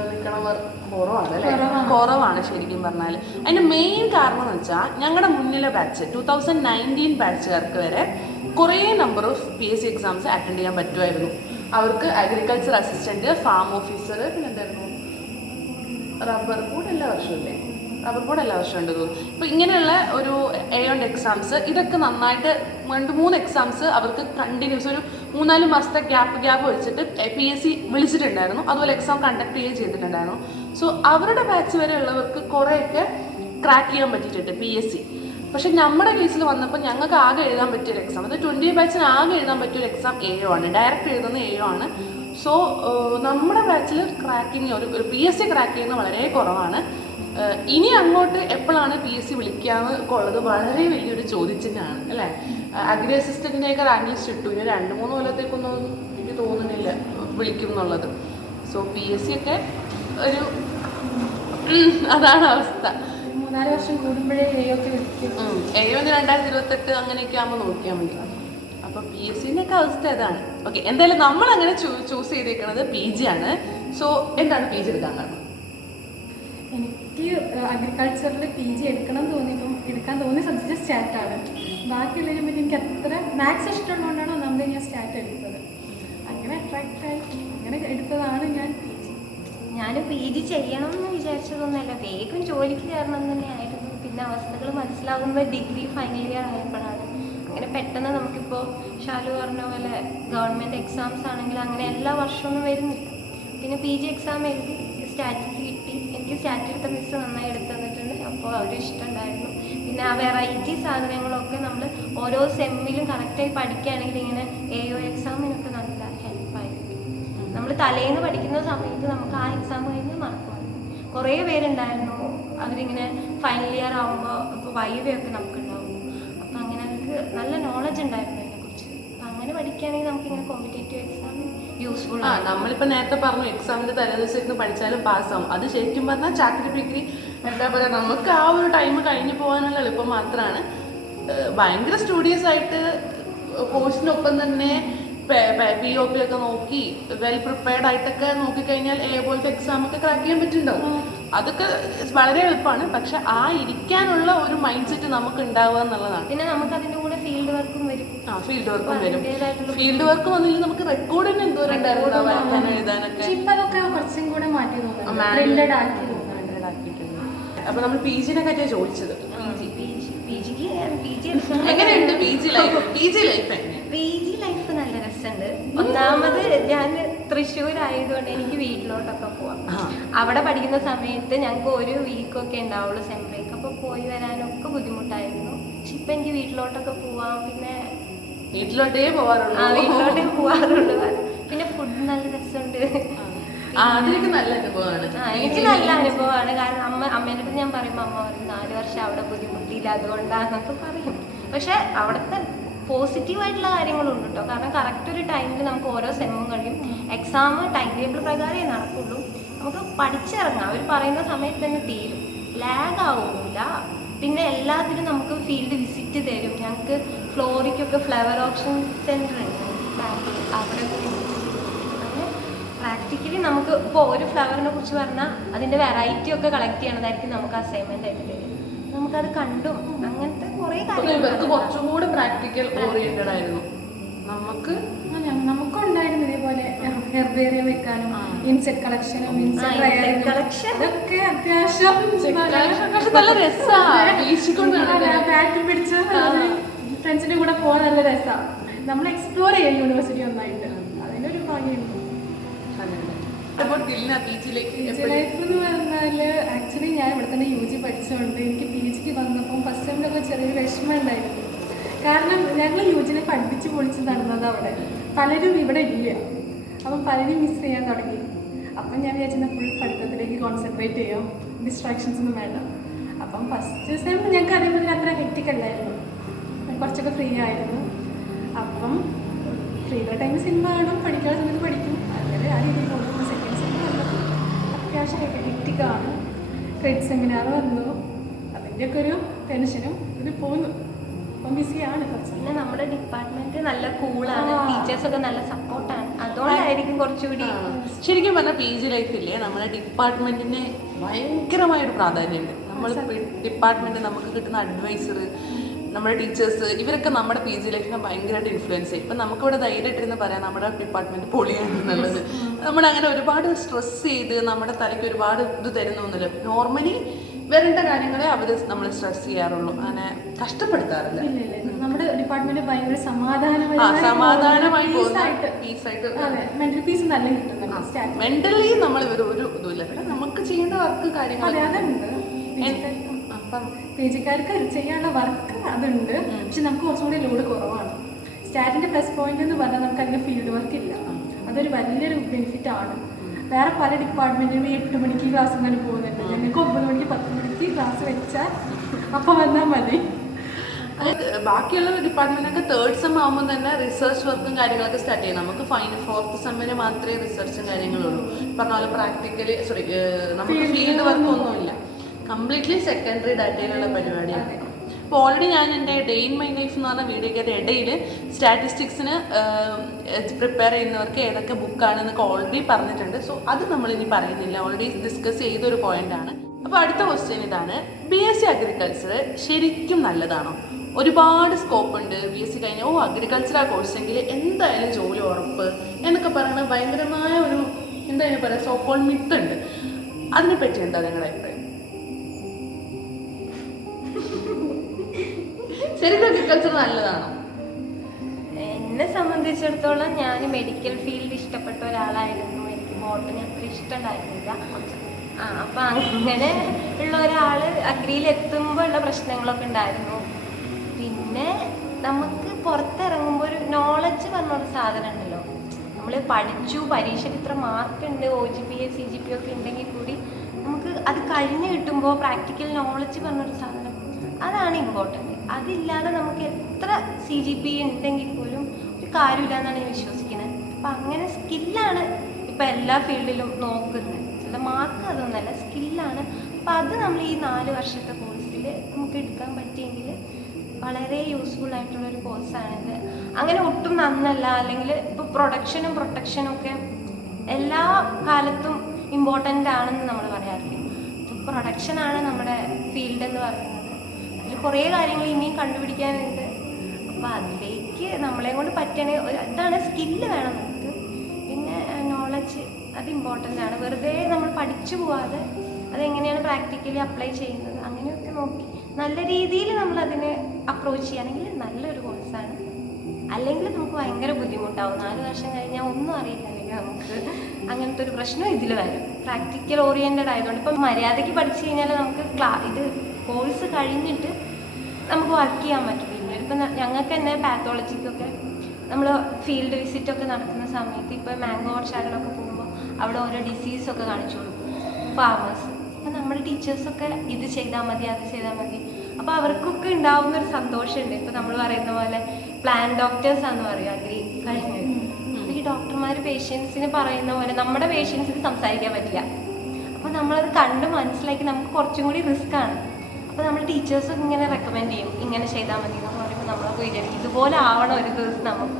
നിൽക്കണവർ കുറവാണ് അല്ലേ? കുറവാണ് ശരിക്കും പറഞ്ഞാൽ. അതിൻ്റെ മെയിൻ കാരണം എന്ന് വെച്ചാൽ ഞങ്ങളുടെ മുന്നിലെ ബാച്ച് 2019 ബാച്ചുകാർക്ക് വരെ കുറേ number of PSC exams attend ചെയ്യാൻ പറ്റുമായിരുന്നു. അവർക്ക് അഗ്രികൾച്ചർ അസിസ്റ്റൻറ്റ്, ഫാം ഓഫീസർ, പിന്നെ എന്തായിരുന്നു റബ്ബർ ബോർഡ് എല്ലാ വർഷവും ഉണ്ട് തോന്നുന്നു. ഇപ്പോൾ ഇങ്ങനെയുള്ള ഒരു AO എക്സാംസ് ഇതൊക്കെ നന്നായിട്ട് 2-3 എക്സാംസ് അവർക്ക് കണ്ടിന്യൂസ് ഒരു 3-4 മാസത്തെ ഗ്യാപ്പ് വെച്ചിട്ട് PSC വിളിച്ചിട്ടുണ്ടായിരുന്നു. അതുപോലെ എക്സാം കണ്ടക്ട് ചെയ്യുകയും ചെയ്തിട്ടുണ്ടായിരുന്നു. സോ അവരുടെ ബാച്ച് വരെ ഉള്ളവർക്ക് കുറേയൊക്കെ ക്രാക്ക് ചെയ്യാൻ പറ്റിയിട്ടുണ്ട് PSC. പക്ഷെ നമ്മുടെ കേസിൽ വന്നപ്പോൾ ഞങ്ങൾക്ക് ആകെ എഴുതാൻ പറ്റിയൊരു എക്സാം, അത് 20 ബാച്ചിന് ആകെ എഴുതാൻ പറ്റിയൊരു എക്സാം AO ആണ്, ഡയറക്റ്റ് എഴുതുന്ന AO ആണ്. സോ നമ്മുടെ ബാച്ചിൽ ക്രാക്കിങ് ഒരു PSC ക്രാക്ക് ചെയ്യുന്നത് വളരെ കുറവാണ്. ഇനി അങ്ങോട്ട് എപ്പോഴാണ് PSC വിളിക്കാന്ന് ഉള്ളത് വളരെ വലിയൊരു ചോദ്യചിഹ്നമാണ് അല്ലേ? അഗ്രി അസിസ്റ്റൻറ്റിൻ്റെയൊക്കെ റാങ്ക് ലിസ്റ്റ് ഇട്ടു. ഇനി 2-3 കൊല്ലത്തേക്കൊന്നും എനിക്ക് തോന്നുന്നില്ല വിളിക്കും എന്നുള്ളത്. സോ PSC ഒക്കെ ഒരു അതാണ് അവസ്ഥ. 3-4 വർഷം കൂടുമ്പോഴേ AO വിളിക്കും. AO 2028 അങ്ങനെയൊക്കെ ആകുമ്പോൾ നോക്കിയാൽ മതി. അപ്പോൾ PSCൻ്റെ ഒക്കെ അവസ്ഥ ഇതാണ്. ഓക്കെ, എന്തായാലും നമ്മൾ അങ്ങനെ ചൂസ് ചെയ്തേക്കുന്നത് PG ആണ്. സോ എന്താണ് PG എടുക്കാൻ കാരണം? എനിക്ക് അഗ്രികൾച്ചറിൽ PG എടുക്കാൻ തോന്നിയ സബ്ജക്റ്റ് സ്റ്റാറ്റാണ്. ബാക്കിയുള്ളതിനെ പറ്റി എനിക്ക് അത്ര മാത്സ് ഇഷ്ടമുള്ളതുകൊണ്ടാണ് ഒന്നാമത് ഞാൻ സ്റ്റാറ്റ് എടുത്തത്. അങ്ങനെ അട്രാക്റ്റായി അങ്ങനെ എടുത്തതാണ് ഞാൻ PG ചെയ്യണം എന്ന് വിചാരിച്ചതൊന്നുമല്ല, വേഗം ജോലിക്ക് കയറണം എന്ന് തന്നെയായിരുന്നു. പിന്നെ അവസ്ഥകൾ മനസ്സിലാകുമ്പോൾ ഡിഗ്രി ഫൈനൽ ഇയർ ആയപ്പോഴാണ് ഇങ്ങനെ പെട്ടെന്ന് നമുക്കിപ്പോൾ ഷാലു പറഞ്ഞ പോലെ ഗവൺമെൻറ് എക്സാംസ് ആണെങ്കിൽ അങ്ങനെ എല്ലാ വർഷമൊന്നും വരുന്നില്ല. പിന്നെ PG എക്സാം എഴുതി സ്റ്റാറ്റിക്ക് കിട്ടി. എനിക്ക് സ്റ്റാറ്റ് എടുത്ത മിസ് നന്നായി എടുത്തു തന്നിട്ടുണ്ട്. അപ്പോൾ അവർ ഇഷ്ടമുണ്ടായിരുന്നു. പിന്നെ ആ വെറൈറ്റി സാധനങ്ങളൊക്കെ നമ്മൾ ഓരോ സെമ്മിലും കറക്റ്റായി പഠിക്കുകയാണെങ്കിൽ ഇങ്ങനെ AO എക്സാമിനൊക്കെ നല്ല ഹെൽപ്പായിരിക്കും. നമ്മൾ തലേന്ന് പഠിക്കുന്ന സമയത്ത് നമുക്ക് ആ എക്സാം കഴിഞ്ഞ് മറക്കും. കുറേ പേരുണ്ടായിരുന്നു അവരിങ്ങനെ ഫൈനൽ ഇയർ ആകുമ്പോൾ ഇപ്പോൾ വൈവയൊക്കെ നമുക്കുണ്ടാവും. അപ്പോൾ അങ്ങനെ അവർക്ക് നല്ല നോളജ് ഉണ്ടായിരുന്നു അതിനെക്കുറിച്ച്. അപ്പം അങ്ങനെ പഠിക്കുകയാണെങ്കിൽ നമുക്കിങ്ങനെ കോമ്പറ്റേറ്റീവ് എക്സാമിന് യൂസ്ഫുൾ ആണ്. നമ്മളിപ്പോൾ നേരത്തെ പറഞ്ഞു എക്സാമിൻ്റെ തലേദിവസം ഇരുന്ന് പഠിച്ചാലും പാസ്സാവും. അത് ശരിക്കും പറഞ്ഞാൽ ചാക്രി ഡിഗ്രി എന്താ പറയുക, നമുക്ക് ആ ഒരു ടൈം കഴിഞ്ഞ് പോകാനുള്ള എളുപ്പം മാത്രമാണ്. ഭയങ്കര സ്റ്റുഡിയസ് ആയിട്ട് കോഴ്സിനൊപ്പം തന്നെ POP ഒക്കെ നോക്കി വെൽ പ്രിപ്പയർഡ് ആയിട്ടൊക്കെ നോക്കിക്കഴിഞ്ഞാൽ പോലത്തെ എക്സാം ഒക്കെ ക്രാക്ക് ചെയ്യാൻ പറ്റുന്നുണ്ടാവും. അതൊക്കെ വളരെ എളുപ്പമാണ്. പക്ഷെ ആ ഇരിക്കാനുള്ള ഒരു മൈൻഡ് സെറ്റ് നമുക്ക് ഉണ്ടാവുക എന്നുള്ളതാണ്. പിന്നെ നമുക്ക് അതിൻ്റെ കൂടെ ഫീൽഡ് വർക്കും വരും. ഫീൽഡ് വർക്കും വരും. ഫീൽഡ് വർക്ക് വന്നില്ലെങ്കിൽ നമുക്ക് റെക്കോർഡ് തന്നെ എന്തോരം ഉണ്ടായിരുന്നു വരയ്ക്കാനും എഴുതാനൊക്കെ. ഇപ്പൊ അതൊക്കെ കുറച്ചും കൂടെ മാറ്റി തോന്നുന്നു. അപ്പൊ നമ്മൾ PG നെ പറ്റിയാണ് ചോദിച്ചത്. PG എങ്ങനെയുണ്ട് PG ലൈഫ്? PG ലൈഫ് നല്ല രസമുണ്ട്. ഒന്നാമത് ഞാൻ തൃശ്ശൂരായതുകൊണ്ട് എനിക്ക് വീട്ടിലോട്ടൊക്കെ പോവാം. അവിടെ പഠിക്കുന്ന സമയത്ത് ഞങ്ങൾക്ക് ഒരു വീക്കൊക്കെ ഉണ്ടാവുള്ളൂ സെം ബ്രേക്ക്. അപ്പോൾ പോയി വരാനൊക്കെ ബുദ്ധിമുട്ടായിരുന്നു. പക്ഷെ ഇപ്പം എനിക്ക് വീട്ടിലോട്ടൊക്കെ പോവാം. പിന്നെ വീട്ടിലോട്ടേ പോവാറുള്ളൂ. പിന്നെ ഫുഡ് നല്ല രസമുണ്ട്. അതിനൊക്കെ നല്ല അനുഭവമാണ്. എനിക്ക് നല്ല അനുഭവമാണ്. കാരണം അമ്മേൻ്റെ അടുത്ത് ഞാൻ പറയുമ്പോൾ അമ്മ പറയും 4 വർഷം അവിടെ ബുദ്ധിമുട്ടിയില്ല അതുകൊണ്ടാണെന്നൊക്കെ പറയും. പക്ഷെ അവിടുത്തെ പോസിറ്റീവായിട്ടുള്ള കാര്യങ്ങളുണ്ട് കേട്ടോ. കാരണം കറക്റ്റ് ഒരു ടൈമിൽ നമുക്ക് ഓരോ സെമ്മും കഴിയും. എക്സാം ടൈം ടേബിൾ പ്രകാരമേ നടക്കുള്ളൂ. നമുക്ക് പഠിച്ചിറങ്ങാം. അവർ പറയുന്ന സമയത്ത് തന്നെ തീരും. ലാഗ് ആവുന്നില്ല. പിന്നെ എല്ലാത്തിനും നമുക്ക് ഫീൽഡ് വിസിറ്റ് തരും. ഞങ്ങൾക്ക് ഫ്ലോറിക്കൊക്കെ ഫ്ലവർ ഓപ്ഷൻ സെൻറ്റർ ഉണ്ട് ബാങ്കിൽ. അവിടെ അങ്ങനെ പ്രാക്ടിക്കലി നമുക്ക് ഇപ്പോൾ ഒരു ഫ്ലവറിനെ കുറിച്ച് പറഞ്ഞാൽ അതിൻ്റെ വെറൈറ്റി ഒക്കെ കളക്ട് ചെയ്യണതായിരിക്കും നമുക്ക് അസൈൻമെൻ്റ് ആയിട്ട് തരും. നമുക്കത് കണ്ടും അങ്ങനത്തെ കുറേ കാര്യങ്ങൾ കുറച്ചും കൂടെ പ്രാക്ടിക്കൽ ഓറിയന്റഡ് ആയിരുന്നു. നമുക്കുണ്ടായിരുന്നു ഇതേപോലെ ഹെർബേറിയം വെക്കാനും ഇൻസെക്ട് കളക്ഷനും ഇതൊക്കെ അത്യാവശ്യം നല്ല രസമാണ്. ബാറ്റിൽ പിടിച്ച് ഫ്രണ്ട്സിന്റെ കൂടെ പോകാൻ നല്ല രസമാണ്. നമ്മൾ എക്സ്പ്ലോർ ചെയ്യാം യൂണിവേഴ്സിറ്റി ഒന്നായിട്ട്. അതിൻ്റെ ഒരു ഭാഗ്യമുണ്ട്. ലൈഫ് എന്ന് പറഞ്ഞാൽ ആക്ച്വലി ഞാൻ ഇവിടെ തന്നെ UG പഠിച്ചുകൊണ്ട് എനിക്ക് PGക്ക് വന്നപ്പം ഫസ്റ്റ് ടൈമിലൊക്കെ ചെറിയൊരു വിഷമം ഉണ്ടായിരുന്നു. കാരണം ഞങ്ങൾ UGനെ പഠിപ്പിച്ച് പൊളിച്ച് നടന്നത് അവിടെ. പലരും ഇവിടെ ഇല്ല. അപ്പം പലരും മിസ് ചെയ്യാൻ തുടങ്ങി. അപ്പം ഞാൻ വിചാരിച്ചാൽ ഫുൾ പഠിത്തത്തിലേക്ക് കോൺസെൻട്രേറ്റ് ചെയ്യാം, ഡിസ്ട്രാക്ഷൻസ് ഒന്നും വേണ്ട. അപ്പം ഫസ്റ്റ് സെം ഞങ്ങൾക്ക് അതേപോലെ അത്ര ഹെക്റ്റിക് അല്ലായിരുന്നു. കുറച്ചൊക്കെ ഫ്രീ ആയിരുന്നു. അപ്പം ഫ്രീ ടൈം സിനിമ കാണും, പഠിക്കാനുള്ള സമയത്ത് പഠിക്കും. അങ്ങനെ ആ രീതിയിൽ പോകും. സെക്കൻഡ് സെം വന്നപ്പോൾ അത്യാവശ്യം ഹെക്റ്റിക്കാണ്. ക്രെഡിറ്റ് സെമിനാർ വന്നു. അതിൻ്റെയൊക്കെ ഒരു ടെൻഷനും ഇത് പോകുന്നു. അപ്പം ബിസിയാണ് കുറച്ച്. പിന്നെ നമ്മുടെ ഡിപ്പാർട്ട്മെന്റ് നല്ല കൂളാണ്. ടീച്ചേഴ്സൊക്കെ നല്ല സപ്പോർട്ടാണ്. അതുകൊണ്ടായിരിക്കും കുറച്ചുകൂടി. ശരിക്കും പറഞ്ഞാൽ PG ലൈഫില്ലേ നമ്മുടെ ഡിപ്പാർട്ട്മെന്റിന് ഭയങ്കരമായൊരു പ്രാധാന്യമുണ്ട്. നമ്മൾ ഡിപ്പാർട്ട്മെന്റ് നമുക്ക് കിട്ടുന്ന അഡ്വൈസർ, നമ്മുടെ ടീച്ചേഴ്സ്, ഇവരൊക്കെ നമ്മുടെ PG ലൈഫിനെ ഭയങ്കരമായിട്ട് ഇൻഫ്ലുവൻസ് ചെയ്യും. ഇപ്പം നമുക്കിവിടെ ധൈര്യമായിട്ടിരുന്ന് പറയാം നമ്മുടെ ഡിപ്പാർട്ട്മെന്റ് പൊളിയാണ് എന്നുള്ളത്. നമ്മളങ്ങനെ ഒരുപാട് സ്ട്രെസ് ചെയ്ത് നമ്മുടെ തലയ്ക്ക് ഒരുപാട് ഇത് തരുന്നൊന്നുമില്ല. നോർമലി വരേണ്ട കാര്യങ്ങളെ അവർ നമ്മൾ സ്ട്രെസ് ചെയ്യാറുള്ളൂ. അങ്ങനെ കഷ്ടപ്പെടുത്താറില്ല. നമ്മുടെ ഡിപ്പാർട്ട്മെന്റ് ഭയങ്കര സമാധാനമായി മെന്റൽ പീസ് നല്ല കിട്ടുന്നുണ്ട്. മെന്റലി നമ്മൾ ഒരു ഇതുമില്ല. പിന്നെ നമുക്ക് ചെയ്യേണ്ട വർക്ക് കാര്യങ്ങൾ PGക്കാർക്ക് ചെയ്യാനുള്ള വർക്ക് അതുണ്ട്. പക്ഷെ നമുക്ക് കുറച്ചുകൂടി ലോഡ് കുറവാണ്. സ്റ്റാറ്റിന്റെ പ്ലസ് പോയിന്റ് എന്ന് പറഞ്ഞാൽ നമുക്ക് അതിന്റെ ഫീൽഡ് വർക്ക് ഇല്ല. അതൊരു വലിയൊരു ബെനിഫിറ്റ് ആണ്. വേറെ പല ഡിപ്പാർട്ട്മെന്റിലും 8 മണിക്ക് ക്ലാസ് അങ്ങനെ പോകുന്നുണ്ട്. ഞങ്ങൾക്ക് 9 മണിക്ക് 10 മണിക്ക് ക്ലാസ് വെച്ചാൽ അപ്പം വന്നാൽ മതി. ബാക്കിയുള്ള ഡിപ്പാർട്ട്മെന്റൊക്കെ 3rd സെം ആകുമ്പോൾ തന്നെ റിസർച്ച് വർക്കും കാര്യങ്ങളൊക്കെ സ്റ്റാർട്ട് ചെയ്യും. നമുക്ക് 4th സെമ്മിന് മാത്രമേ റിസർച്ചും കാര്യങ്ങളുള്ളൂ. പറഞ്ഞ പോലെ പ്രാക്ടിക്കലി നമുക്ക് ഫീൽഡ് വർക്ക് ഒന്നുമില്ല. കംപ്ലീറ്റ്ലി സെക്കൻഡറി ഡാറ്റയിലുള്ള പരിപാടിയാണ്. അപ്പോൾ ഓൾറെഡി ഞാൻ എൻ്റെ ഡേ ഇൻ മൈ ലൈഫ് എന്ന് പറഞ്ഞ വീഡിയോയ്ക്ക് ഇടയിൽ സ്റ്റാറ്റിസ്റ്റിക്സിന് പ്രിപ്പയർ ചെയ്യുന്നവർക്ക് ഏതൊക്കെ ബുക്കാണെന്നൊക്കെ ഓൾറെഡി പറഞ്ഞിട്ടുണ്ട്. സോ അത് നമ്മളിനി പറയുന്നില്ല, ഓൾറെഡി ഡിസ്കസ് ചെയ്തൊരു പോയിന്റാണ്. അപ്പോൾ അടുത്ത ക്വസ്റ്റ്യൻ ഇതാണ്, BSc അഗ്രികൾച്ചർ ശരിക്കും നല്ലതാണോ? ഒരുപാട് സ്കോപ്പ് ഉണ്ട്. BSc കഴിഞ്ഞാൽ അഗ്രികൾച്ചർ ആ കോഴ്സെങ്കിൽ എന്തായാലും ജോലി ഉറപ്പ് എന്നൊക്കെ പറയുന്നത് ഭയങ്കരമായ ഒരു എന്താ പറയുക സോപ്പോൾ മിത്തുണ്ട്. അതിനെപ്പറ്റി എന്താ നിങ്ങളുടെ അഭിപ്രായം? ശരിക്കും അഗ്രികൾച്ചർ നല്ലതാണോ? എന്നെ സംബന്ധിച്ചിടത്തോളം ഞാൻ മെഡിക്കൽ ഫീൽഡ് ഇഷ്ടപ്പെട്ട ഒരാളായിരുന്നു. എനിക്ക് ബോട്ടണി അത്ര ഇഷ്ടമുണ്ടായിരുന്നില്ല. അപ്പം അങ്ങനെ ഉള്ള ഒരാൾ അഗ്രിയിൽ എത്തുമ്പോൾ ഉള്ള പ്രശ്നങ്ങളൊക്കെ ഉണ്ടായിരുന്നു. പിന്നെ നമുക്ക് പുറത്തിറങ്ങുമ്പോൾ ഒരു നോളജ് പറഞ്ഞൊരു സാധനം ഉണ്ടല്ലോ. നമ്മൾ പഠിച്ചു, പരീക്ഷയ്ക്ക് ഇത്ര മാർക്കുണ്ട്, OGPA CGPA ഒക്കെ ഉണ്ടെങ്കിൽ കൂടി നമുക്ക് അത് കഴിഞ്ഞ് കിട്ടുമ്പോൾ പ്രാക്ടിക്കൽ നോളജ് പറഞ്ഞൊരു സാധനം, അതാണ് ഇമ്പോർട്ടൻറ്റ്. അതില്ലാതെ നമുക്ക് എത്ര CGPA ഉണ്ടെങ്കിൽ പോലും ഒരു കാര്യമില്ല എന്നാണ് ഞാൻ വിശ്വസിക്കുന്നത്. അപ്പം അങ്ങനെ സ്കില്ലാണ് ഇപ്പം എല്ലാ ഫീൽഡിലും നോക്കുന്നത്. ചില മാർക്ക് അതൊന്നല്ല, സ്കില്ലാണ്. അപ്പം അത് നമ്മൾ ഈ 4 വർഷത്തെ കോഴ്സിൽ നമുക്ക് എടുക്കാൻ പറ്റിയെങ്കിൽ വളരെ യൂസ്ഫുൾ ആയിട്ടുള്ളൊരു കോഴ്സാണിത്. അങ്ങനെ ഒട്ടും നന്നല്ല. അല്ലെങ്കിൽ ഇപ്പോൾ പ്രൊഡക്ഷനും പ്രൊട്ടക്ഷനും ഒക്കെ എല്ലാ കാലത്തും ഇമ്പോർട്ടൻ്റ് ആണെന്ന് നമ്മൾ പറയാറില്ല. ഇപ്പോൾ പ്രൊഡക്ഷനാണ് നമ്മുടെ ഫീൽഡ് എന്ന് പറയുന്നത്. അതിൽ കുറേ കാര്യങ്ങൾ ഇനിയും കണ്ടുപിടിക്കാനുണ്ട്. അപ്പോൾ അതിലേക്ക് നമ്മളെ കൊണ്ട് പറ്റണ ഇതാണ്, സ്കില്ല് വേണം നമുക്ക്. പിന്നെ നോളജ് അത് ഇമ്പോർട്ടൻ്റ് ആണ്. വെറുതെ നമ്മൾ പഠിച്ചു പോവാതെ അതെങ്ങനെയാണ് പ്രാക്ടിക്കലി അപ്ലൈ ചെയ്യുന്നത് അങ്ങനെയൊക്കെ നോക്കി നല്ല രീതിയിൽ നമ്മളതിനെ അപ്രോച്ച് ചെയ്യുകയാണെങ്കിൽ നല്ലൊരു കോഴ്സാണ്. അല്ലെങ്കിൽ നമുക്ക് ഭയങ്കര ബുദ്ധിമുട്ടാവും. 4 വർഷം കഴിഞ്ഞാൽ ഒന്നും അറിയില്ല. അല്ലെങ്കിൽ നമുക്ക് അങ്ങനത്തെ ഒരു പ്രശ്നം ഇതിൽ വരും. പ്രാക്ടിക്കൽ ഓറിയൻറ്റഡ് ആയതുകൊണ്ട് ഇപ്പം മര്യാദയ്ക്ക് പഠിച്ചു കഴിഞ്ഞാൽ നമുക്ക് ഇത് കോഴ്സ് കഴിഞ്ഞിട്ട് നമുക്ക് വർക്ക് ചെയ്യാൻ പറ്റില്ല. ഇപ്പം ഞങ്ങൾക്ക് തന്നെ പാത്തോളജിക്കൊക്കെ നമ്മൾ ഫീൽഡ് വിസിറ്റൊക്കെ നടത്തുന്ന സമയത്ത് ഇപ്പോൾ മാംഗോ ഓർച്ചാർഡിലൊക്കെ പോകുമ്പോൾ അവിടെ ഓരോ ഡിസീസൊക്കെ കാണിച്ചു കൊടുക്കും ഫാമേഴ്സ്. അപ്പം നമ്മുടെ ടീച്ചേഴ്സൊക്കെ ഇത് ചെയ്താൽ മതി, അത് ചെയ്താൽ മതി. അപ്പോൾ അവർക്കൊക്കെ ഉണ്ടാവുന്നൊരു സന്തോഷമുണ്ട്. ഇപ്പോൾ നമ്മൾ പറയുന്ന പോലെ പ്ലാൻ ഡോക്ടേഴ്സാന്ന് പറയും അഗ്രി കഴിഞ്ഞ്. ഈ ഡോക്ടർമാർ പേഷ്യൻസിന് പറയുന്ന പോലെ നമ്മുടെ പേഷ്യൻസിന് സംസാരിക്കാൻ പറ്റില്ല. അപ്പോൾ നമ്മളത് കണ്ട് മനസ്സിലാക്കി നമുക്ക് കുറച്ചും കൂടി റിസ്ക്കാണ്. അപ്പോൾ നമ്മൾ ടീച്ചേഴ്സൊക്കെ ഇങ്ങനെ റെക്കമെൻഡ് ചെയ്യും, ഇങ്ങനെ ചെയ്താൽ മതി എന്ന് പറയുമ്പോൾ നമ്മളൊക്കെ വിചാരിക്കും ഇതുപോലെ ആവണം ഒരു ദിവസം നമുക്ക്.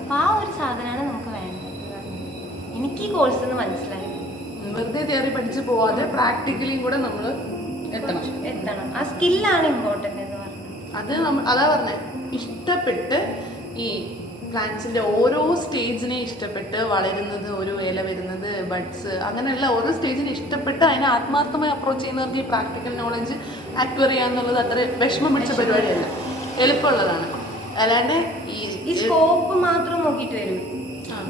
അപ്പോൾ ആ ഒരു സാധനമാണ് നമുക്ക് വേണ്ടത്. എനിക്ക് ഈ കോഴ്സ് എന്ന് മനസ്സിലായി. വെറുതെ തിയറി പഠിച്ച് പോവാതെ പ്രാക്ടിക്കലിയും കൂടെ നമ്മൾ എത്തണം. ആ സ്കില്ലാണ് ഇമ്പോർട്ടൻ്റ് എന്ന് പറഞ്ഞത്. അത് അതാ പറഞ്ഞത്, ഇഷ്ടപ്പെട്ട് ഈ പ്ലാന്റ്സിൻ്റെ ഓരോ സ്റ്റേജിനെ ഇഷ്ടപ്പെട്ട് വളരുന്നത്, ഒരു ഇല വരുന്നത്, ബഡ്സ്, അങ്ങനെയുള്ള ഓരോ സ്റ്റേജിനെ ഇഷ്ടപ്പെട്ട് അതിനെ ആത്മാർത്ഥമായി അപ്രോച്ച് ചെയ്യുന്നവർക്ക് ഈ പ്രാക്ടിക്കൽ നോളജ് അക്വയർ ചെയ്യാന്നുള്ളത് അത്ര വിഷമം പിടിച്ച പരിപാടിയല്ല, എളുപ്പമുള്ളതാണ്. അല്ലാണ്ട് ഈ സ്കോപ്പ് മാത്രം നോക്കിയിട്ട് വരും.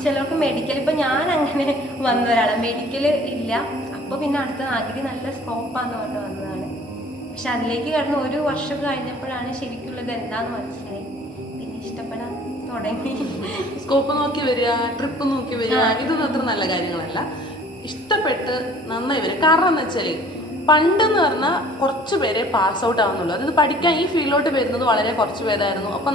ചിലർക്ക് മെഡിക്കൽ, ഇപ്പം ഞാൻ അങ്ങനെ വന്ന ഒരാളാണ്, മെഡിക്കൽ ഇല്ല, അപ്പോൾ പിന്നെ അടുത്ത അഗ്രി നല്ല സ്കോപ്പാന്ന് പറഞ്ഞ് വന്നതാണ്. പക്ഷെ അതിലേക്ക് കടന്ന് 1 വർഷം കഴിഞ്ഞപ്പോഴാണ് ശരിക്കുള്ളത് എന്താന്ന് മനസ്സിലായി. പിന്നെ ഇഷ്ടപ്പെടാൻ തുടങ്ങി. സ്കോപ്പ് നോക്കി വരിക, ട്രിപ്പ് നോക്കി വരിക, ഇതൊന്നും അത്ര നല്ല കാര്യങ്ങളല്ല. ഇഷ്ടപ്പെട്ട് നന്നായി വരിക. കാരണം എന്ന് വെച്ചാൽ പണ്ടെന്ന് പറഞ്ഞാൽ കുറച്ച് പേരെ പാസ് ഔട്ട് ആവുന്നുള്ളൂ. അതായത് പഠിക്കാൻ ഈ ഫീൽഡിലോട്ട് വരുന്നത് വളരെ കുറച്ച് പേരായിരുന്നു. അപ്പം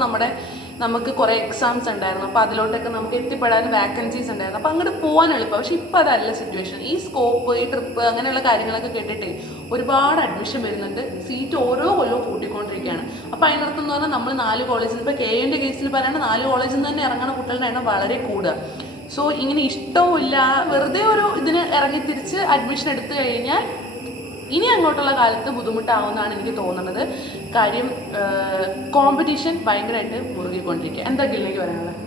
നമുക്ക് കുറേ എക്സാംസ് ഉണ്ടായിരുന്നു. അപ്പോൾ അതിലോട്ടൊക്കെ നമുക്ക് എത്തിപ്പെടാൻ വാക്കൻസീസ് ഉണ്ടായിരുന്നു. അപ്പോൾ അങ്ങോട്ട് പോകാൻ എളുപ്പം. പക്ഷെ ഇപ്പോൾ അതല്ല സിറ്റുവേഷൻ. ഈ സ്കോപ്പ്, ഈ ട്രിപ്പ്, അങ്ങനെയുള്ള കാര്യങ്ങളൊക്കെ കേട്ടിട്ട് ഒരുപാട് അഡ്മിഷൻ വരുന്നുണ്ട്. സീറ്റ് ഓരോ കൊല്ലവും കൂട്ടിക്കൊണ്ടിരിക്കുകയാണ്. അപ്പോൾ അതിനർത്ഥം എന്ന് പറഞ്ഞാൽ നമ്മൾ 4 കോളേജിൽ, ഇപ്പോൾ KUൻ്റെ കേസിൽ പറയുകയാണെങ്കിൽ 4 കോളേജിൽ നിന്ന് തന്നെ ഇറങ്ങുന്ന കുട്ടികളുടെ എണ്ണം വളരെ കൂടുക. സോ ഇങ്ങനെ ഇഷ്ടവുമില്ല, വെറുതെ ഒരു ഇതിന് ഇറങ്ങി തിരിച്ച് അഡ്മിഷൻ എടുത്തു കഴിഞ്ഞാൽ ഇനി അങ്ങോട്ടുള്ള കാലത്ത് ബുദ്ധിമുട്ടാവുമെന്നാണ് എനിക്ക് തോന്നുന്നത്. കാര്യം കോമ്പറ്റീഷൻ ഭയങ്കരമായിട്ട് മുറുകിക്കൊണ്ടിരിക്കുക. എന്താ ഗില്ലിലേക്ക് പറയാനുള്ളത്?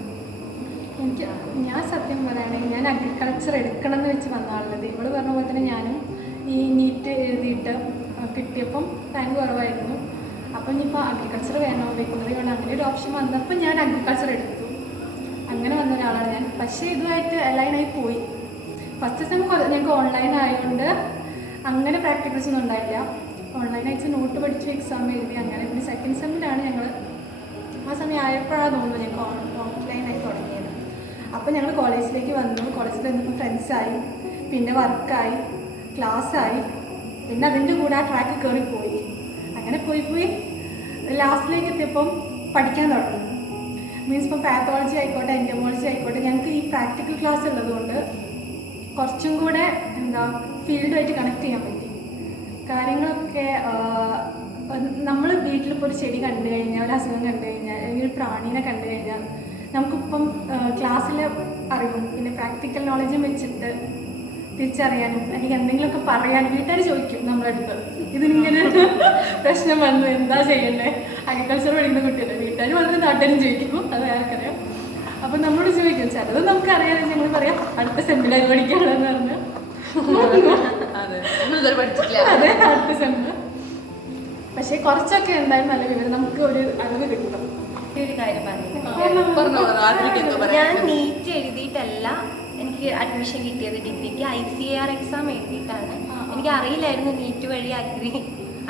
ഞാൻ സത്യം പറയുകയാണെങ്കിൽ ഞാൻ അഗ്രികൾച്ചർ എടുക്കണം എന്ന് വെച്ച് വന്ന ആളുള്ളത്. ഇവള് പറഞ്ഞ പോലെ തന്നെ ഞാനും ഈ നീറ്റ് എഴുതിയിട്ട് കിട്ടിയപ്പം റാങ്ക് കുറവായിരുന്നു. അപ്പം ഇനിയിപ്പോൾ അഗ്രികൾച്ചർ വേണോ, വെറ്റിനറി വേണോ, അങ്ങനെ ഒരു ഓപ്ഷൻ വന്നപ്പോൾ ഞാൻ അഗ്രികൾച്ചർ എടുത്തു. അങ്ങനെ വന്ന ഒരാളാണ് ഞാൻ. പക്ഷേ ഇതുമായിട്ട് അലൈനായി പോയി. ഫസ്റ്റ് സെം ഞങ്ങൾക്ക് ഓൺലൈൻ ആയതുകൊണ്ട് അങ്ങനെ പ്രാക്ടിക്കൽസ് ഒന്നും ഉണ്ടായില്ല. ഓൺലൈനായിട്ട് നോട്ട് പഠിച്ച് എക്സാം എഴുതി അങ്ങനെ. പിന്നെ സെക്കൻഡ് സെമ്മിലാണ് ഞങ്ങൾ ആ സമയം ആയപ്പോഴാണ് തോന്നുന്നു ഞങ്ങൾക്ക് ഓൺലൈനായി തുടങ്ങിയത്. അപ്പോൾ ഞങ്ങൾ കോളേജിലേക്ക് വന്നു. കോളേജിൽ വന്നപ്പോൾ ഫ്രണ്ട്സായി, പിന്നെ വർക്കായി, ക്ലാസ്സായി, പിന്നെ അതിൻ്റെ കൂടെ ആ ട്രാക്ക് കയറിപ്പോയി. അങ്ങനെ പോയി ലാസ്റ്റിലേക്ക് എത്തിയപ്പം പഠിക്കാൻ തുടങ്ങി. മീൻസ് ഇപ്പം പാത്തോളജി ആയിക്കോട്ടെ, എൻറ്റമോളജി ആയിക്കോട്ടെ, ഞങ്ങൾക്ക് ഈ പ്രാക്ടിക്കൽ ക്ലാസ് ഉള്ളതുകൊണ്ട് കുറച്ചും കൂടെ ഫീൽഡുമായിട്ട് കണക്ട് ചെയ്യാൻ പറ്റി. കാര്യങ്ങളൊക്കെ നമ്മൾ വീട്ടിലിപ്പോൾ ഒരു ചെടി കണ്ടു കഴിഞ്ഞാൽ, ഒരു അസുഖം കണ്ടു കഴിഞ്ഞാൽ, അല്ലെങ്കിൽ ഒരു പ്രാണീനെ കണ്ടു കഴിഞ്ഞാൽ നമുക്കിപ്പം ക്ലാസ്സിലെ അറിവും പിന്നെ പ്രാക്ടിക്കൽ നോളജും വെച്ചിട്ട് തിരിച്ചറിയാനും അല്ലെങ്കിൽ എന്തെങ്കിലുമൊക്കെ പറയാനും വീട്ടുകാർ ചോദിക്കും നമ്മളടുത്ത്, ഇതിനിങ്ങനെ ഒരു പ്രശ്നം വന്നു എന്താ ചെയ്യണ്ടേ. അഗ്രികൾച്ചർ പഠിക്കുന്ന കുട്ടിയല്ലേ, വീട്ടുകാർ വളരെ നാട്ടുകാരും ചോദിക്കും, അത് ആർക്കറിയാം. അപ്പം നമ്മളോട് ചോദിക്കും, ചിലത് നമുക്കറിയാതെ ഞങ്ങൾ പറയാം അടുത്ത സെമിനാർ പഠിക്കാണെന്ന് പറഞ്ഞ് അതെ അടുത്ത സെമിനാർ. പക്ഷേ കുറച്ചൊക്കെ എന്തായാലും നല്ല വിവരം നമുക്ക് ഒരു അറിവ് കിട്ടും. ഒരു കാര്യം പറയുന്നത്. ഞാൻ നീറ്റ് എഴുതിയിട്ടല്ല എനിക്ക് അഡ്മിഷൻ കിട്ടിയത് ഡിഗ്രിക്ക്. ICAR എക്സാം എഴുതിയിട്ടാണ്. എനിക്ക് അറിയില്ലായിരുന്നു നീറ്റ് വഴി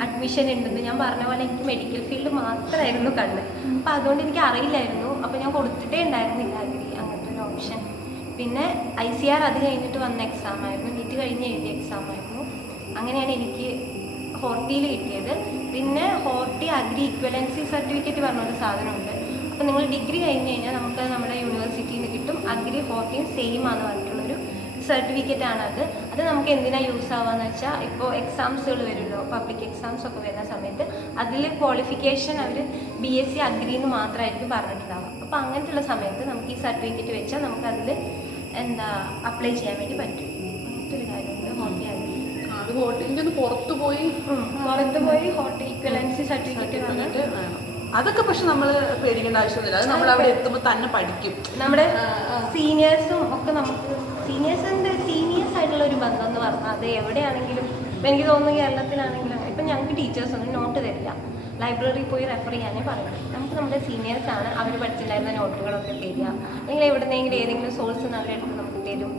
അഡ്മിഷൻ ഉണ്ടെന്ന്. ഞാൻ പറഞ്ഞ പോലെ എനിക്ക് മെഡിക്കൽ ഫീൽഡ് മാത്രമായിരുന്നു കണ്ണ്. അപ്പം അതുകൊണ്ട് എനിക്ക് അറിയില്ലായിരുന്നു. അപ്പം ഞാൻ കൊടുത്തിട്ടേ ഉണ്ടായിരുന്നില്ല അഗ്രി അങ്ങനത്തെ ഒരു ഓപ്ഷൻ. പിന്നെ ICAR അത് കഴിഞ്ഞിട്ട് വന്ന എക്സാം ആയിരുന്നു, നീറ്റ് കഴിഞ്ഞ് എഴുതിയ എക്സാം ആയിരുന്നു. അങ്ങനെയാണ് എനിക്ക് ഹോർട്ടിയിൽ കിട്ടിയത്. പിന്നെ ഹോർട്ടി അഗ്രി ഇക്വലൻസി സർട്ടിഫിക്കറ്റ് പറഞ്ഞൊരു സാധനമുണ്ട്. അപ്പോൾ നിങ്ങൾ ഡിഗ്രി കഴിഞ്ഞ് കഴിഞ്ഞാൽ നമുക്ക് നമ്മുടെ യൂണിവേഴ്സിറ്റിയിൽ നിന്ന് കിട്ടും. അഗ്രി ഹോർട്ടിയും സെയിം ആണെന്ന് പറഞ്ഞിട്ടുള്ളൊരു സർട്ടിഫിക്കറ്റ് ആണത്. അത് നമുക്ക് എന്തിനാണ് യൂസ് ആവാന്ന് വെച്ചാൽ, ഇപ്പോൾ എക്സാംസുകൾ വരുമല്ലോ, പബ്ലിക് എക്സാംസ് ഒക്കെ വരുന്ന സമയത്ത് അതിൽ ക്വാളിഫിക്കേഷൻ അവർ BSc അഗ്രി എന്ന് മാത്രമായിരിക്കും പറഞ്ഞിട്ടുണ്ടാവുക. അപ്പോൾ അങ്ങനത്തെയുള്ള സമയത്ത് നമുക്ക് ഈ സർട്ടിഫിക്കറ്റ് വെച്ചാൽ നമുക്ക് അതിൽ അപ്ലൈ ചെയ്യാൻ വേണ്ടി പറ്റും. അങ്ങനത്തെ ഒരു കാര്യമുണ്ട് ഹോർട്ടി അഗ്രി. പുറത്തു പോയി ഹോർട്ടി ഇക്വലൻസി സർട്ടിഫിക്കറ്റ് വന്നിട്ട് അതൊക്കെ പക്ഷെ നമ്മൾ പേടിക്കേണ്ട ആവശ്യമൊന്നുമില്ല. അത് നമ്മൾ അവിടെ എത്തുമ്പോൾ തന്നെ പഠിക്കും. നമ്മുടെ സീനിയേഴ്സും ഒക്കെ നമുക്ക് സീനിയേഴ്സ് ആയിട്ടുള്ള ഒരു ബന്ധം എന്ന് പറഞ്ഞാൽ അത് എവിടെയാണെങ്കിലും ഇപ്പം എനിക്ക് തോന്നുന്നു കേരളത്തിലാണെങ്കിലും ഇപ്പം ഞങ്ങൾക്ക് ടീച്ചേഴ്സ് ഒന്നും നോട്ട് തരില്ല. ലൈബ്രറിയിൽ പോയി റെഫർ ചെയ്യാനേ പറയുന്നത്. നമുക്ക് നമ്മുടെ സീനിയേഴ്സാണ് അവർ പഠിച്ചിട്ടുണ്ടായിരുന്ന നോട്ടുകളൊക്കെ തരിക, അല്ലെങ്കിൽ എവിടെന്നെങ്കിലും ഏതെങ്കിലും സോഴ്സിൽ നിന്ന് അവരെടുത്ത് നമുക്ക് തരും.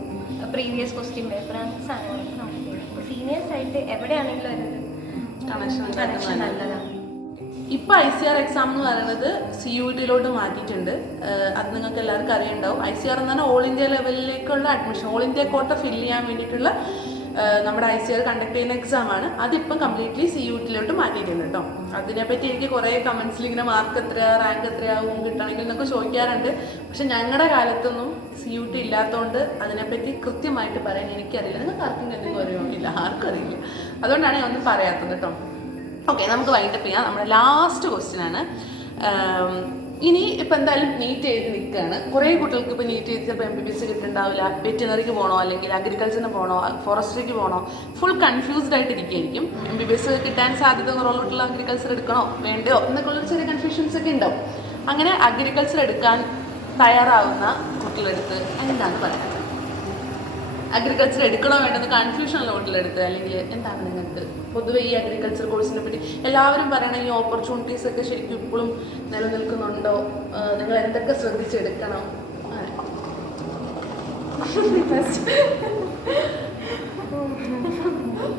പ്രീവിയസ് ക്വസ്റ്റ്യൻ പേപ്പർ അങ്ങനത്തെ സാധനങ്ങളൊക്കെ നമുക്ക് തരും. സീനിയേഴ്സായിട്ട് എവിടെയാണെങ്കിലും ഒരു കണക്ഷൻ നല്ലതാണ്. ഇപ്പോൾ ICAR എക്സാം എന്ന് പറയുന്നത് CUET മാറ്റിയിട്ടുണ്ട്. അത് നിങ്ങൾക്ക് എല്ലാവർക്കും അറിയുണ്ടാവും. ICAR എന്ന് പറഞ്ഞാൽ ഓൾ ഇന്ത്യ ലെവലിലേക്കുള്ള admission, all India quota fill ചെയ്യാൻ വേണ്ടിയിട്ടുള്ള നമ്മുടെ ICAR കണ്ടക്ട് ചെയ്യുന്ന എക്സാമാണ്. അതിപ്പം കംപ്ലീറ്റ്ലി CUET മാറ്റിയിട്ടുണ്ട് കേട്ടോ. അതിനെപ്പറ്റി എനിക്ക് കുറേ കമൻസിൽ ഇങ്ങനെ മാർക്ക് എത്രയാണ്, റാങ്ക് എത്രയാവും കിട്ടണമെങ്കിൽ എന്നൊക്കെ ചോദിക്കാറുണ്ട്. പക്ഷെ ഞങ്ങളുടെ കാലത്തൊന്നും CUET ഇല്ലാത്തതുകൊണ്ട് അതിനെപ്പറ്റി കൃത്യമായിട്ട് പറയാൻ എനിക്കറിയില്ല. നിങ്ങൾക്ക് ആർക്കും എന്തെങ്കിലും അറിയുമില്ല, ആർക്കും അറിയില്ല. അതുകൊണ്ടാണ് ഞാൻ ഒന്നും പറയാത്തത് കേട്ടോ. ഓക്കെ, നമുക്ക് വൈൻഡപ്പ് ചെയ്യാം. നമ്മുടെ ലാസ്റ്റ് ക്വസ്റ്റ്യൻ ആണ്. ഇനി ഇപ്പം എന്തായാലും നീറ്റ് എഴുതി നിൽക്കുകയാണ്. കുറേ കുട്ടികൾക്ക് ഇപ്പോൾ നീറ്റ് എഴുതി ചിലപ്പോൾ MBBS കിട്ടുന്നുണ്ടാവില്ല. വെറ്റിനറിക്ക് പോകണോ അല്ലെങ്കിൽ അഗ്രികൾച്ചറിന് പോകണോ ഫോറസ്ട്രിക്ക് പോകണോ, ഫുൾ കൺഫ്യൂസ്ഡ് ആയിട്ടിരിക്കുകയായിരിക്കും. MBBS കിട്ടാൻ സാധ്യത കുറവുള്ള അഗ്രികൾച്ചർ എടുക്കണോ വേണ്ടയോ എന്നൊക്കെ ഉള്ളൊരു ചെറിയ കൺഫ്യൂഷൻസ് ഒക്കെ ഉണ്ടാവും. അങ്ങനെ അഗ്രികൾച്ചർ എടുക്കാൻ തയ്യാറാവുന്ന കുട്ടികളെടുത്ത് എന്താണ് പറയുന്നത്? അഗ്രികൾച്ചർ എടുക്കണോ വേണ്ടെന്ന് കൺഫ്യൂഷനുള്ള കുട്ടികളെടുത്ത് അല്ലെങ്കിൽ എന്താണ് നിങ്ങൾക്ക് പൊതുവെ ഈ അഗ്രികൾച്ചർ കോഴ്സിനെ പറ്റി എല്ലാവരും പറയണ ഈ ഓപ്പർച്യൂണിറ്റീസ് ഒക്കെ ശരിക്കും ഇപ്പോഴും നിലനിൽക്കുന്നുണ്ടോ? നിങ്ങൾ എന്തൊക്കെ ശ്രദ്ധിച്ചെടുക്കണം?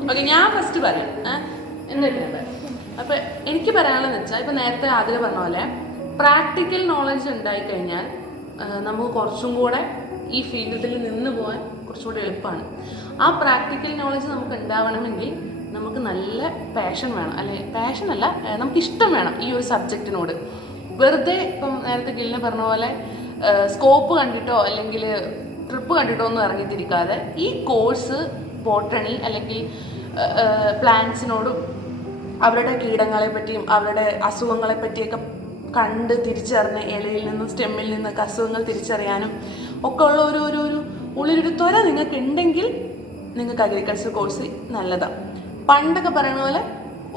ഓക്കെ, ഞാൻ ഫസ്റ്റ് പറയാം. എന്നിട്ട് ഞാൻ പറയാം. അപ്പം എനിക്ക് പറയാനുള്ളതെന്ന് വെച്ചാൽ ഇപ്പം നേരത്തെ ആദ്യം പറഞ്ഞ പോലെ പ്രാക്ടിക്കൽ നോളജ് ഉണ്ടായിക്കഴിഞ്ഞാൽ നമുക്ക് കുറച്ചും കൂടെ ഈ ഫീൽഡിൽ നിന്ന് പോകാൻ കുറച്ചുകൂടെ എളുപ്പമാണ്. ആ പ്രാക്ടിക്കൽ നോളജ് നമുക്ക് ഉണ്ടാവണമെങ്കിൽ നമുക്ക് നല്ല പാഷൻ വേണം, അല്ലെ പാഷൻ അല്ല, നമുക്ക് ഇഷ്ടം വേണം ഈ ഒരു സബ്ജക്റ്റിനോട്. വെറുതെ ഇപ്പം നേരത്തെ ഗില്ലിനെ പറഞ്ഞ പോലെ സ്കോപ്പ് കണ്ടിട്ടോ അല്ലെങ്കിൽ ട്രിപ്പ് കണ്ടിട്ടോ ഒന്നും ഇറങ്ങിത്തിരിക്കാതെ ഈ കോഴ്സ് ബോട്ടണി അല്ലെങ്കിൽ പ്ലാന്റ്സിനോടും അവരുടെ കീടങ്ങളെ പറ്റിയും അവരുടെ അസുഖങ്ങളെ പറ്റിയൊക്കെ കണ്ട് തിരിച്ചറിഞ്ഞ് ഇലയിൽ നിന്നും സ്റ്റെമ്മിൽ നിന്നൊക്കെ അസുഖങ്ങൾ തിരിച്ചറിയാനും ഒക്കെ ഉള്ള ഒരു ഉള്ളിലൊരു ത്വര നിങ്ങൾക്ക് ഉണ്ടെങ്കിൽ നിങ്ങൾക്ക് അഗ്രികൾച്ചർ കോഴ്സ് നല്ലതാണ്. പണ്ടൊക്കെ പറയുന്ന പോലെ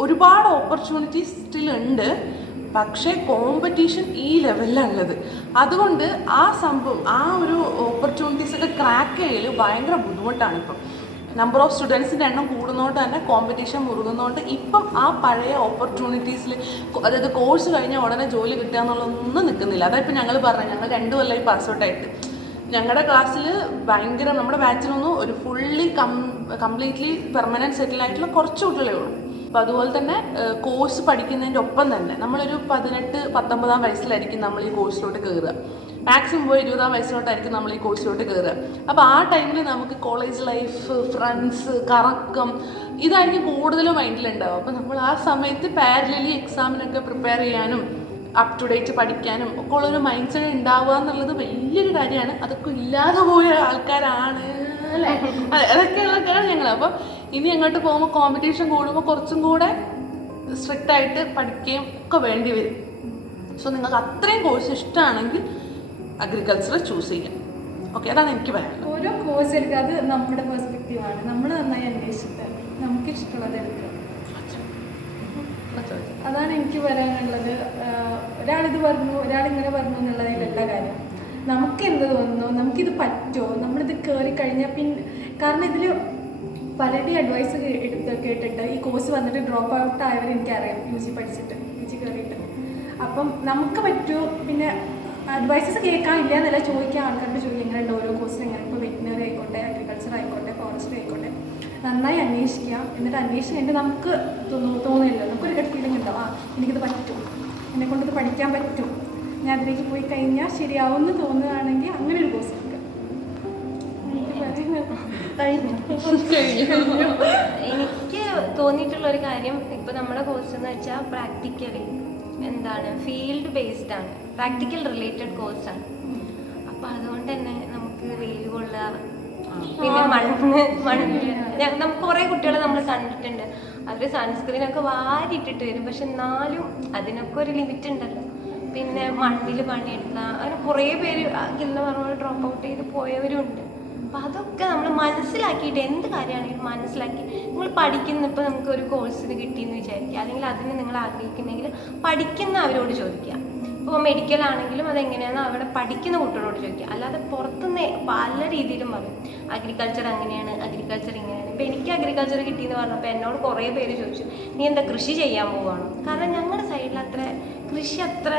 ഒരുപാട് ഓപ്പർച്യൂണിറ്റീസ് സ്റ്റിൽ ഉണ്ട്, പക്ഷേ കോമ്പറ്റീഷൻ ഈ ലെവലിലുള്ളത്. അതുകൊണ്ട് ആ സംഭവം ആ ഒരു ഓപ്പർച്യൂണിറ്റീസൊക്കെ ക്രാക്ക് ചെയ്യൽ ഭയങ്കര ബുദ്ധിമുട്ടാണ്. ഇപ്പം നമ്പർ ഓഫ് സ്റ്റുഡൻസിൻ്റെ എണ്ണം കൂടുന്നതുകൊണ്ട് തന്നെ കോമ്പറ്റീഷൻ മുറുകുന്നതുകൊണ്ട് ഇപ്പം ആ പഴയ ഓപ്പർച്യൂണിറ്റീസിൽ, അതായത് കോഴ്സ് കഴിഞ്ഞാൽ ഉടനെ ജോലി കിട്ടുക എന്നുള്ളതൊന്നും നിൽക്കുന്നില്ല. അതായത് ഞങ്ങൾ പറഞ്ഞു, ഞങ്ങൾ 2 കൊല്ലമായി പാസ് ഔട്ടായിട്ട്. ഞങ്ങളുടെ ക്ലാസ്സിൽ ഭയങ്കര, നമ്മുടെ ബാച്ചിലൊന്നും ഒരു ഫുള്ളി കംപ്ലീറ്റ്ലി പെർമനൻറ്റ് സെറ്റിൽ ആയിട്ടുള്ള കുറച്ച് കുട്ടികളേ ഉള്ളൂ. അപ്പോൾ അതുപോലെ തന്നെ കോഴ്സ് പഠിക്കുന്നതിൻ്റെ ഒപ്പം തന്നെ നമ്മളൊരു 18-19 വയസ്സിലായിരിക്കും നമ്മൾ ഈ കോഴ്സിലോട്ട് കയറുക. മാക്സിമം പോയി 20 വയസ്സിലോട്ടായിരിക്കും നമ്മൾ ഈ കോഴ്സിലോട്ട് കയറുക. അപ്പോൾ ആ ടൈമിൽ നമുക്ക് കോളേജ് ലൈഫ്, ഫ്രണ്ട്സ്, കറക്കം ഇതായിരിക്കും കൂടുതലും മൈൻഡിലുണ്ടാവും. അപ്പോൾ നമ്മൾ ആ സമയത്ത് പാരലലി എക്സാമിനൊക്കെ പ്രിപ്പയർ ചെയ്യാനും അപ് ടു ഡേറ്റ് പഠിക്കാനും ഒക്കെ ഉള്ളൊരു മൈൻഡ് സെറ്റ് ഉണ്ടാവുക എന്നുള്ളത് വലിയൊരു കാര്യമാണ്. അതൊക്കെ ഇല്ലാതെ പോയ ആൾക്കാരാണ് അല്ലേ? അതൊക്കെയുള്ള ആൾക്കാരാണ് ഞങ്ങൾ. അപ്പോൾ ഇനി അങ്ങോട്ട് പോകുമ്പോൾ കോമ്പറ്റീഷൻ കൂടുമ്പോൾ കുറച്ചും കൂടെ സ്ട്രിക്റ്റ് ആയിട്ട് പഠിക്കുകയും ഒക്കെ വേണ്ടി വരും. സോ നിങ്ങൾക്ക് അത്രയും കോഴ്സ് ഇഷ്ടമാണെങ്കിൽ അഗ്രികൾച്ചർ ചൂസ് ചെയ്യാം. ഓക്കെ, അതാണ് എനിക്ക് പറയാനുള്ളത്. ഓരോ കോഴ്സ് എടുക്കുക, അത് നമ്മുടെ പെർസ്പെക്റ്റീവാണ്. നമ്മൾ നന്നായി അന്വേഷിച്ചിട്ട് നമുക്ക് ഇഷ്ടമുള്ളത് എടുക്കുക. അതാണ് എനിക്ക് പറയാനുള്ളത്. ഒരാളിത് പറഞ്ഞു, ഒരാളിങ്ങനെ പറഞ്ഞു എന്നുള്ളതിലല്ല കാര്യം. നമുക്ക് എന്ത് തോന്നുന്നു, നമുക്കിത് പറ്റുമോ, നമ്മളിത് കയറി കഴിഞ്ഞാൽ പിന്നെ, കാരണം ഇതിൽ പലരുടെയും അഡ്വൈസ് കേട്ടിട്ട് ഈ കോഴ്സ് വന്നിട്ട് ഡ്രോപ്പ് ഔട്ട് ആയവർ എനിക്കറിയാം. UG പഠിച്ചിട്ട് UG കയറിയിട്ട് അപ്പം നമുക്ക് പറ്റുമോ, പിന്നെ അഡ്വൈസസ് കേൾക്കാനില്ല എന്നല്ല, ചോദിക്കാൻ ആൾക്കാരുടെ ചോദിക്കുക എങ്ങനെയുണ്ട് ഓരോ കോഴ്സിന്, എങ്ങനെ ഇപ്പോൾ വെറ്റിനറി ആയിക്കോട്ടെ, അഗ്രികൾച്ചർ ആയിക്കോട്ടെ, ഫോറസ്ട്രി ആയിക്കോട്ടെ, നന്നായി അന്വേഷിക്കുക. എന്നിട്ട് അന്വേഷിച്ച് കഴിഞ്ഞിട്ട് നമുക്ക് തോന്നില്ല, നമുക്കൊരു ഗട്ട് ഫീലിംഗ് ഉണ്ടാവും, എനിക്കിത് പറ്റും, എന്നെക്കൊണ്ടിത് പഠിക്കാൻ പറ്റും, ഞാൻ അതിലേക്ക് പോയി കഴിഞ്ഞാൽ ശരിയാവുമെന്ന് തോന്നുകയാണെങ്കിൽ അങ്ങനെ ഒരു കോഴ്സ് എടുക്കുക. എനിക്ക് തോന്നിയിട്ടുള്ള ഒരു കാര്യം, ഇപ്പൊ നമ്മുടെ കോഴ്സ് എന്ന് വെച്ചാൽ പ്രാക്ടിക്കലി എന്താണ് ഫീൽഡ് ബേസ്ഡ് ആണ്, പ്രാക്ടിക്കൽ റിലേറ്റഡ് കോഴ്സാണ്. അപ്പൊ അതുകൊണ്ട് തന്നെ നമുക്ക് വെയിൽ കൊള്ളുക, പിന്നെ മണ്ണില് നമുക്ക് കുറെ കുട്ടികളെ നമ്മൾ കണ്ടിട്ടുണ്ട്, അവര് സൺസ്ക്രീനൊക്കെ വാരിയിട്ടിട്ട് വരും, പക്ഷെ എന്നാലും അതിനൊക്കെ ഒരു ലിമിറ്റ് ഉണ്ടല്ലോ. പിന്നെ മണ്ണിൽ പണിയെടുക്കുക, അങ്ങനെ കുറേ പേര് ഗില്ല പറഞ്ഞ ഡ്രോപ്പ് ഔട്ട് ചെയ്ത് പോയവരുണ്ട്. അപ്പം അതൊക്കെ നമ്മൾ മനസ്സിലാക്കിയിട്ട്, എന്ത് കാര്യമാണെങ്കിലും മനസ്സിലാക്കി നിങ്ങൾ പഠിക്കുന്ന, ഇപ്പോൾ നമുക്ക് ഒരു കോഴ്സിന് കിട്ടിയെന്ന് വിചാരിക്കുക, അല്ലെങ്കിൽ അതിന് നിങ്ങൾ ആഗ്രഹിക്കുന്നെങ്കിൽ പഠിക്കുന്ന അവരോട് ചോദിക്കുക. ഇപ്പോൾ മെഡിക്കൽ ആണെങ്കിലും അതെങ്ങനെയാണെന്ന് അവിടെ പഠിക്കുന്ന കുട്ടികളോട് ചോദിക്കുക. അല്ലാതെ പുറത്തുനിന്ന് പല രീതിയിലും പറയും അഗ്രികൾച്ചർ അങ്ങനെയാണ്, അഗ്രികൾച്ചർ ഇങ്ങനെയാണ്. ഇപ്പോൾ എനിക്ക് അഗ്രികൾച്ചർ കിട്ടിയെന്ന് പറഞ്ഞപ്പോൾ എന്നോട് കുറേ പേര് ചോദിച്ചു, നീ എന്താ കൃഷി ചെയ്യാൻ പോവുകയാണോ? കാരണം ഞങ്ങളുടെ സൈഡിൽ അത്ര കൃഷി അത്ര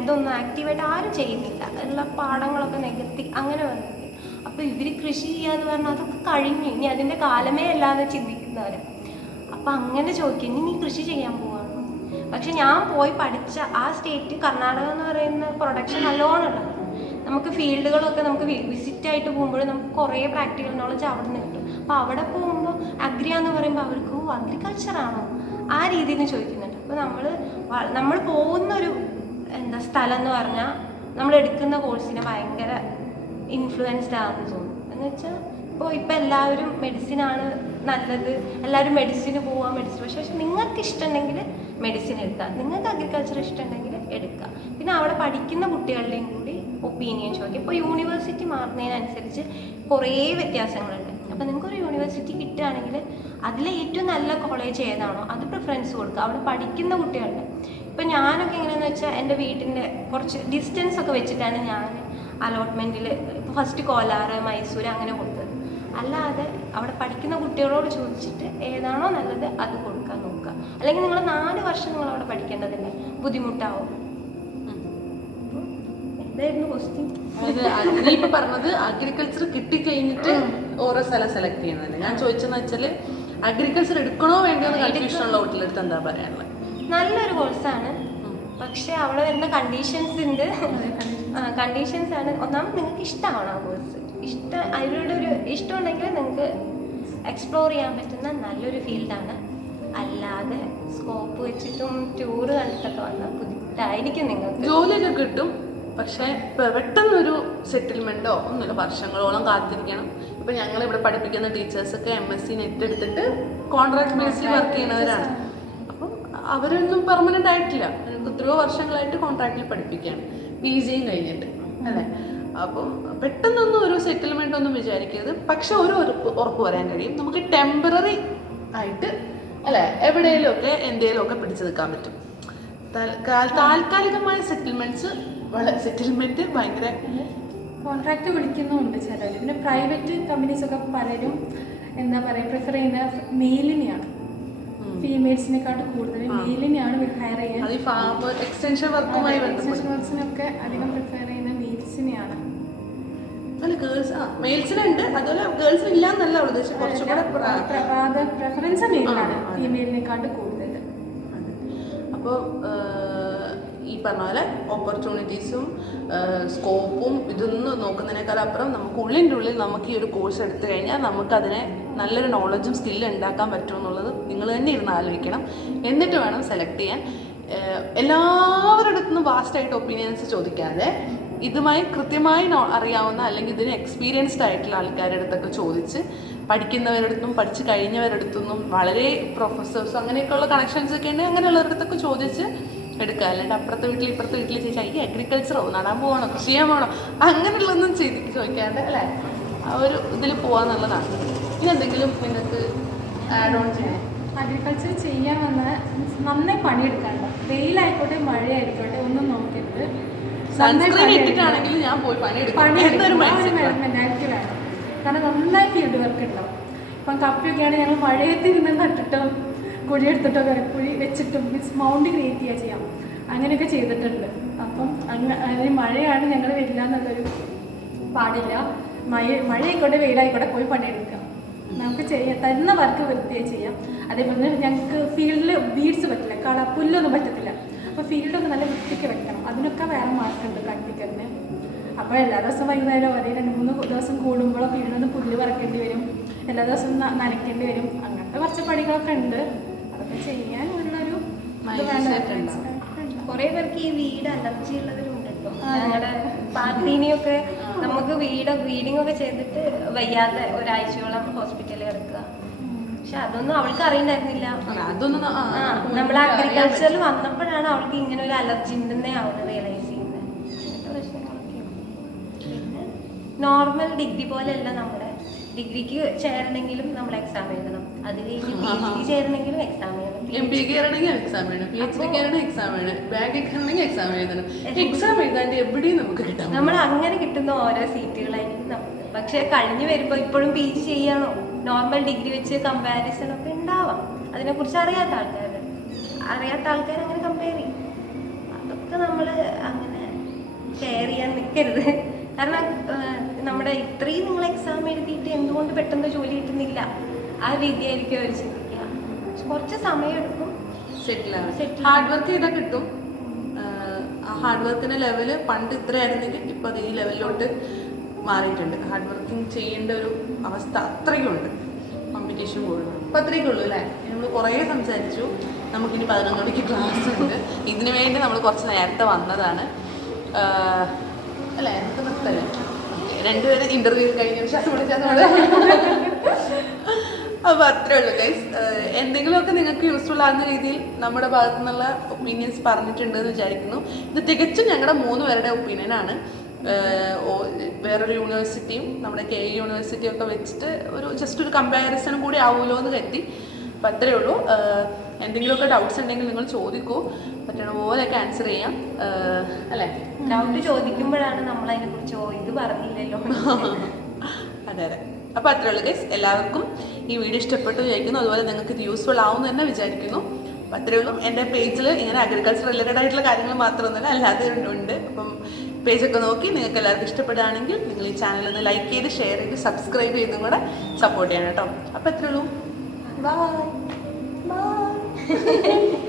ഇതൊന്നും ആക്റ്റീവായിട്ട് ആരും ചെയ്യുന്നില്ല, ഉള്ള പാടങ്ങളൊക്കെ നികത്തി അങ്ങനെ വന്നിട്ട്. അപ്പോൾ ഇവർ കൃഷി ചെയ്യാന്ന് പറഞ്ഞാൽ അതൊക്കെ കഴിഞ്ഞു, ഇനി അതിൻ്റെ കാലമേ അല്ലാതെ ചിന്തിക്കുന്നവരാണ്. അപ്പം അങ്ങനെ ചോദിക്കും, നീ കൃഷി ചെയ്യാൻ പോവാണ്. പക്ഷെ ഞാൻ പോയി പഠിച്ച ആ സ്റ്റേറ്റ് കർണാടക എന്ന് പറയുന്ന പ്രൊഡക്ഷൻ നല്ലോണം ഉള്ളത്. നമുക്ക് ഫീൽഡുകളൊക്കെ നമുക്ക് വിസിറ്റായിട്ട് പോകുമ്പോൾ നമുക്ക് കുറേ പ്രാക്ടിക്കൽ നോളജ് അവിടെ നിന്ന് കിട്ടും. അപ്പോൾ അവിടെ പോകുമ്പോൾ അഗ്രി എന്ന് പറയുമ്പോൾ അവർക്ക് അഗ്രികൾച്ചറാണോ ആ രീതിയിൽ ചോദിക്കുന്നുണ്ട്. അപ്പോൾ നമ്മൾ പോകുന്നൊരു സ്ഥലം എന്ന് പറഞ്ഞാൽ നമ്മൾ എടുക്കുന്ന കോഴ്സിനെ ഭയങ്കര ഇൻഫ്ലുവൻസ്ഡ് ആണെന്ന് തോന്നും. എന്ന് വെച്ചാൽ ഇപ്പോൾ എല്ലാവരും മെഡിസിനാണ് നല്ലത്, എല്ലാവരും മെഡിസിന് പോവാം, പക്ഷേ നിങ്ങൾക്ക് ഇഷ്ടമുണ്ടെങ്കിൽ മെഡിസിൻ എടുക്കാം, നിങ്ങൾക്ക് അഗ്രികൾച്ചർ ഇഷ്ടമുണ്ടെങ്കിൽ എടുക്കാം. പിന്നെ അവിടെ പഠിക്കുന്ന കുട്ടികളുടെയും കൂടി ഒപ്പീനിയൻ ചോദിക്കും. ഇപ്പോൾ യൂണിവേഴ്സിറ്റി മാറുന്നതിനനുസരിച്ച് കുറേ വ്യത്യാസങ്ങളുണ്ട്. അപ്പോൾ നിങ്ങൾക്കൊരു യൂണിവേഴ്സിറ്റി കിട്ടുകയാണെങ്കിൽ അതിലെ ഏറ്റവും നല്ല കോളേജ് ഏതാണോ അത് പ്രിഫറൻസ് കൊടുക്കുക, അവിടെ പഠിക്കുന്ന കുട്ടികളുടെ. ഇപ്പം ഞാനൊക്കെ എങ്ങനെയാണെന്ന് വെച്ചാൽ എൻ്റെ വീട്ടിൻ്റെ കുറച്ച് ഡിസ്റ്റൻസ് ഒക്കെ വെച്ചിട്ടാണ് ഞാൻ അലോട്ട്മെൻറ്റിൽ ഇപ്പോൾ ഫസ്റ്റ് കോലാർ, മൈസൂർ അങ്ങനെ കൊടുത്തത്. അല്ലാതെ അവിടെ പഠിക്കുന്ന കുട്ടികളോട് ചോദിച്ചിട്ട് ഏതാണോ നല്ലത് അത് കൊടുക്കാൻ നോക്കുക. അല്ലെങ്കിൽ നിങ്ങൾ 4 വർഷം നിങ്ങൾ അവിടെ പഠിക്കേണ്ടതില്ലേ, ബുദ്ധിമുട്ടാവും. എന്തായിരുന്നു ക്വസ്റ്റ്യൻ? നീ ഇപ്പൊ പറഞ്ഞത് അഗ്രികൾച്ചർ കിട്ടിക്കഴിഞ്ഞിട്ട് ഓരോ സ്ഥലം സെലക്ട് ചെയ്യുന്നതല്ലേ. ഞാൻ ചോദിച്ചെന്ന് വെച്ചാല് അഗ്രികൾച്ചർ എടുക്കണോ വേണ്ടോ കൺഫ്യൂഷൻ ഉള്ള വീട്ടിലെടുത്ത് എന്താ പറയാനുള്ളത്? നല്ലൊരു കോഴ്സാണ്, പക്ഷെ അവിടെ വരുന്ന കണ്ടീഷൻസ് ഉണ്ട്. കണ്ടീഷൻസ് ആണ്, ഒന്നാമത് നിങ്ങൾക്ക് ഇഷ്ടമാണ് ആ കോഴ്സ്, അതിലൂടെ ഒരു ഇഷ്ടമുണ്ടെങ്കിൽ നിങ്ങൾക്ക് എക്സ്പ്ലോർ ചെയ്യാൻ പറ്റുന്ന നല്ലൊരു ഫീൽഡാണ്. അല്ലാതെ സ്കോപ്പ് വെച്ചിട്ടും ടൂറ് കണ്ടിട്ടൊക്കെ വന്നാൽ ബുദ്ധിമുട്ടായിരിക്കും നിങ്ങൾക്ക്. ജോലിയൊക്കെ കിട്ടും, പക്ഷെ പെട്ടെന്നൊരു സെറ്റിൽമെന്റോ ഒന്നുമില്ല, വർഷങ്ങളോളം കാത്തിരിക്കണം. ഇപ്പൊ ഞങ്ങൾ ഇവിടെ പഠിപ്പിക്കുന്ന ടീച്ചേഴ്സൊക്കെ MSc നെറ്റ് എടുത്തിട്ട് കോൺട്രാക്ട് ബേസിൽ വർക്ക് ചെയ്യുന്നവരാണ്. അപ്പം അവരൊന്നും പെർമനന്റ് ആയിട്ടില്ല, എത്രയോ വർഷങ്ങളായിട്ട് കോൺട്രാക്റ്റിൽ പഠിപ്പിക്കുകയാണ്, PGയും കഴിഞ്ഞിട്ട് അല്ലേ. അപ്പം പെട്ടെന്നൊന്നും ഒരു സെറ്റിൽമെന്റ് ഒന്നും വിചാരിക്കരുത്. പക്ഷെ ഒരു ഉറപ്പ് പറയാൻ കഴിയും, നമുക്ക് ടെമ്പററി ആയിട്ട് അല്ലെ എവിടെയെങ്കിലും ഒക്കെ എന്തെങ്കിലും ഒക്കെ പിടിച്ചു നിൽക്കാൻ പറ്റും. താൽക്കാലികമായ സെറ്റിൽമെന്റ് ഭയങ്കര കോൺട്രാക്ട് വിളിക്കുന്നുണ്ട് ചിലർ. പിന്നെ പ്രൈവറ്റ് കമ്പനീസ് ഒക്കെ പലരും എന്താ പറയുക പ്രിഫർ ചെയ്യുന്ന മെയിലിനെയാണ്, ഫീമെയിൽസിനെക്കാട്ട് കൂടുതൽ മെയിലിനെയാണ് ഹയർ ചെയ്യാൻ. എക്സ്റ്റൻഷൻ വർക്കുമായി വർക്സിനൊക്കെ അധികം പ്രിഫർ ചെയ്യുന്ന മെയിൽസിനെയാണ്. അല്ല മെയിൽസിനുണ്ട്, അതുപോലെ ഗേൾസിന് ഇല്ല എന്നല്ല ഉദ്ദേശം, കുറച്ചുകൂടെ പ്രിഫറൻസ് മെയിലാണ് ഫീമെയിലിനെക്കാട്ട് കൂടുതൽ. അപ്പോൾ ഈ പറഞ്ഞ പോലെ ഓപ്പർച്യൂണിറ്റീസും സ്കോപ്പും ഇതൊന്നും നോക്കുന്നതിനേക്കാൾ അപ്പുറം നമുക്ക് ഉള്ളിൽ നമുക്ക് ഈ ഒരു കോഴ്സ് എടുത്തു കഴിഞ്ഞാൽ നമുക്കതിനെ നല്ലൊരു നോളജും സ്കില്ലും ഉണ്ടാക്കാൻ പറ്റുമെന്നുള്ളത് നിങ്ങൾ തന്നെ ഇരുന്ന് ആലോചിക്കണം. എന്നിട്ട് വേണം സെലക്ട് ചെയ്യാൻ. എല്ലാവരുടെ അടുത്തുനിന്നും വാസ്റ്റായിട്ട് ഒപ്പീനിയൻസ് ചോദിക്കാതെ ഇതുമായി കൃത്യമായി അറിയാവുന്ന അല്ലെങ്കിൽ ഇതിന് എക്സ്പീരിയൻസ്ഡ് ആയിട്ടുള്ള ആൾക്കാരുടെ അടുത്തൊക്കെ ചോദിച്ച്, പഠിക്കുന്നവരുടെ അടുത്തും പഠിച്ചു കഴിഞ്ഞവരുടെ അടുത്തുനിന്നും വളരെ പ്രൊഫസേഴ്സ് അങ്ങനെയൊക്കെയുള്ള കണക്ഷൻസ് ഒക്കെ ഉണ്ടെങ്കിൽ അങ്ങനെയുള്ളവരുടെ അടുത്തൊക്കെ ചോദിച്ച് എടുക്കുക. അല്ലാണ്ട് അപ്പുറത്തെ വീട്ടിൽ ഇപ്പുറത്തെ വീട്ടിൽ ചോദിച്ചാൽ ഈ അഗ്രികൾച്ചറോ നടാൻ പോകണോ കൃഷി ചെയ്യാൻ പോകണോ അങ്ങനെയുള്ളതൊന്നും ചോദിക്കാണ്ട് അല്ലേ ആ ഒരു ഇതിൽ പോകാന്നുള്ളതാണ്. ഇനി എന്തെങ്കിലും നിങ്ങൾക്ക് ആഡ് ഓൺ ചെയ്യാം? അഗ്രികൾച്ചർ ചെയ്യാൻ വന്നാൽ നന്നായി പണിയെടുക്കാനുണ്ടോ, വെയിലായിക്കോട്ടെ മഴയായിക്കോട്ടെ ഒന്നും നോക്കരുത്. സൺസ്ക്രീൻ ഇട്ടിട്ടാണെങ്കിൽ ഞാൻ പോയി മെന്റാലിറ്റി വേണം. കാരണം നന്നായി ഫീൽഡ് വർക്ക് ഉണ്ടാവും. ഇപ്പം കപ്പിയൊക്കെയാണ് ഞങ്ങൾ മഴയത്ത് നിന്ന് നട്ടിട്ടും കുഴിയെടുത്തിട്ടോ കുഴി വെച്ചിട്ടും മീൻസ് മൗണ്ട് ക്രിയേറ്റ് ചെയ്യാം. അങ്ങനെയൊക്കെ ചെയ്തിട്ടുണ്ട്. അപ്പം അങ്ങനെ മഴയാണ് ഞങ്ങൾ വരില്ല എന്നുള്ളൊരു പാടില്ല. മഴയായിക്കോട്ടെ വെയിലായിക്കോട്ടെ പോയി പണിയെടുക്കുക. നമുക്ക് തരുന്ന വർക്ക് വൃത്തിയായി ചെയ്യാം. അതേപോലെ തന്നെ ഞങ്ങൾക്ക് ഫീൽഡിൽ ബീഡ്സ് പറ്റില്ല, പുല്ലൊന്നും പറ്റത്തില്ല. അപ്പോൾ ഫീൽഡൊക്കെ നല്ല വൃത്തിക്ക് വെക്കണം. അതിനൊക്കെ വേറെ മാർക്കുണ്ട് പ്രാക്ടിക്കലിന്. അപ്പോൾ എല്ലാ ദിവസവും വൈകുന്നേരം ഒരേ 2-3 ദിവസം കൂടുമ്പോൾ ഫീൽഡിൽ നിന്ന് പുല്ല് പറിക്കേണ്ടി വരും, എല്ലാ ദിവസവും നനയ്ക്കേണ്ടി വരും. അങ്ങനത്തെ കുറച്ച് പണികളൊക്കെ ഉണ്ട്. അതൊക്കെ ചെയ്യാനുള്ളൊരു കുറേ പേർക്ക് ഈ വീട് അലർജി ഉള്ളവരുണ്ട് കേട്ടോ. ഞങ്ങളുടെ പാർട്ടീനെയൊക്കെ നമുക്ക് വീഡിങ് ഒക്കെ ചെയ്തിട്ട് വയ്യാതെ ഒരാഴ്ചയോളം ഹോസ്പിറ്റലിൽ കിടക്കുക. പക്ഷെ അതൊന്നും അവൾക്ക് അറിയണ്ടായിരുന്നില്ല. നമ്മൾ അഗ്രികൾച്ചറിൽ വന്നപ്പോഴാണ് അവൾക്ക് ഇങ്ങനെ ഒരു അലർജി ഉണ്ടെന്നേ അവൾ റിയലൈസ് ചെയ്യുന്നത്. അങ്ങനത്തെ പ്രശ്നങ്ങളൊക്കെ. പിന്നെ നോർമൽ ഡിഗ്രി പോലെയല്ല, നമ്മുടെ ഡിഗ്രിക്ക് ചേരണമെങ്കിലും നമ്മൾ എക്സാം എഴുതണം. അത് കഴിഞ്ഞ് PhD ചേരണമെങ്കിലും എക്സാം എഴുതണം. MBA കയറണമെങ്കിൽ എക്സാം വേണം, PhD കയറണമെങ്കിൽ എക്സാം വേണം, ബാങ്ക് എക്സാമിനെങ്കിൽ എക്സാം എഴുതണം. എക്സാം എഴുതാണ്ട് എവിടെയും നമുക്ക് കിട്ടാം. നമ്മൾ അങ്ങനെ കിട്ടുന്ന ഓരോ സീറ്റുകളായിരിക്കും നമുക്ക്. പക്ഷെ കഴിഞ്ഞ് വരുമ്പോൾ ഇപ്പോഴും PG ചെയ്യണോ, നോർമൽ ഡിഗ്രി വെച്ച് കമ്പാരിസൺ ഒക്കെ ഉണ്ടാവാം. അതിനെക്കുറിച്ച് അറിയാത്ത ആൾക്കാർ അങ്ങനെ കമ്പയർ ചെയ്യും. അതൊക്കെ നമ്മൾ അങ്ങനെ ഷെയർ ചെയ്യാൻ നിൽക്കരുത്. കാരണം നമ്മുടെ ഇത്രയും നിങ്ങൾ എക്സാം എഴുതിയിട്ട് എന്തുകൊണ്ട് പെട്ടെന്ന് ജോലി കിട്ടുന്നില്ല, ആ രീതിയായിരിക്കും അവർ ചിന്തിക്കുക. കുറച്ച് സമയം എടുക്കും സെറ്റിൽ ഹാർഡ് വർക്ക് ചെയ്താൽ കിട്ടും. ആ ഹാർഡ് വർക്കിന്റെ ലെവല് പണ്ട് ഇത്രയായിരുന്നെങ്കിൽ ഇപ്പോൾ അത് ഈ ലെവലിലോട്ട് മാറിയിട്ടുണ്ട്. ഹാർഡ് വർക്കിംഗ് ചെയ്യേണ്ട ഒരു അവസ്ഥ അത്രയ്ക്കുണ്ട്, കോമ്പറ്റീഷൻ കൂടുതൽ. അപ്പോൾ അത്രയൊക്കെ ഉള്ളൂ അല്ലേ? നമ്മൾ കുറേ സംസാരിച്ചു. നമുക്കിനി 11 മണിക്ക് ക്ലാസ് ഉണ്ട്. ഇതിനു വേണ്ടി നമ്മൾ കുറച്ച് നേരത്തെ വന്നതാണ് അല്ലേ? നമുക്ക് നിർത്തല്ലേ? രണ്ടുപേരും ഇൻ്റർവ്യൂ കഴിഞ്ഞ ശ്വാസം വിളിച്ചാൽ അപ്പോൾ അത്രേ ഉള്ളൂ ഗൈസ്. എന്തെങ്കിലുമൊക്കെ നിങ്ങൾക്ക് യൂസ്ഫുൾ ആകുന്ന രീതിയിൽ നമ്മുടെ ഭാഗത്തു നിന്നുള്ള ഒപ്പീനിയൻസ് പറഞ്ഞിട്ടുണ്ടെന്ന് വിചാരിക്കുന്നു. ഇത് തികച്ചും ഞങ്ങളുടെ 3 പേരുടെ ഒപ്പീനിയനാണ്. വേറൊരു യൂണിവേഴ്സിറ്റിയും നമ്മുടെ KU യൂണിവേഴ്സിറ്റിയും ഒക്കെ വെച്ചിട്ട് ജസ്റ്റ് ഒരു കമ്പാരിസണും കൂടി ആവുമല്ലോ എന്ന് കരുതി. അപ്പം അത്രയേ ഉള്ളൂ. എന്തെങ്കിലുമൊക്കെ ഡൗട്ട്സ് ഉണ്ടെങ്കിൽ നിങ്ങൾ ചോദിക്കൂ, പറ്റണ പോലെയൊക്കെ ആൻസർ ചെയ്യാം അല്ലേ? ഡൗട്ട് ചോദിക്കുമ്പോഴാണ് നമ്മൾ അതിനെക്കുറിച്ച് ഇത് പറഞ്ഞില്ലല്ലോ. അതെ അതെ. അപ്പോൾ അത്രേ ഉള്ളൂ ഗൈസ്. എല്ലാവർക്കും ഈ വീഡിയോ ഇഷ്ടപ്പെട്ടു വിചാരിക്കുന്നു. അതുപോലെ നിങ്ങൾക്ക് ഇത് യൂസ്ഫുൾ ആവുമെന്ന് തന്നെ വിചാരിക്കുന്നു. അപ്പം അത്രയേ ഉള്ളൂ. എൻ്റെ പേജിൽ ഇങ്ങനെ അഗ്രികൾച്ചർ റിലേറ്റഡ് ആയിട്ടുള്ള കാര്യങ്ങൾ മാത്രമൊന്നുമല്ല, അല്ലാതെ ഉണ്ട്. അപ്പം പേജൊക്കെ നോക്കി നിങ്ങൾക്ക് എല്ലാവർക്കും ഇഷ്ടപ്പെടുകയാണെങ്കിൽ നിങ്ങൾ ഈ ചാനൽ ഒന്ന് ലൈക്ക് ചെയ്ത് ഷെയർ ചെയ്ത് സബ്സ്ക്രൈബ് ചെയ്തും കൂടെ സപ്പോർട്ട് ചെയ്യണം കേട്ടോ. അപ്പോൾ അത്രയേ ഉള്ളൂ. Bye bye.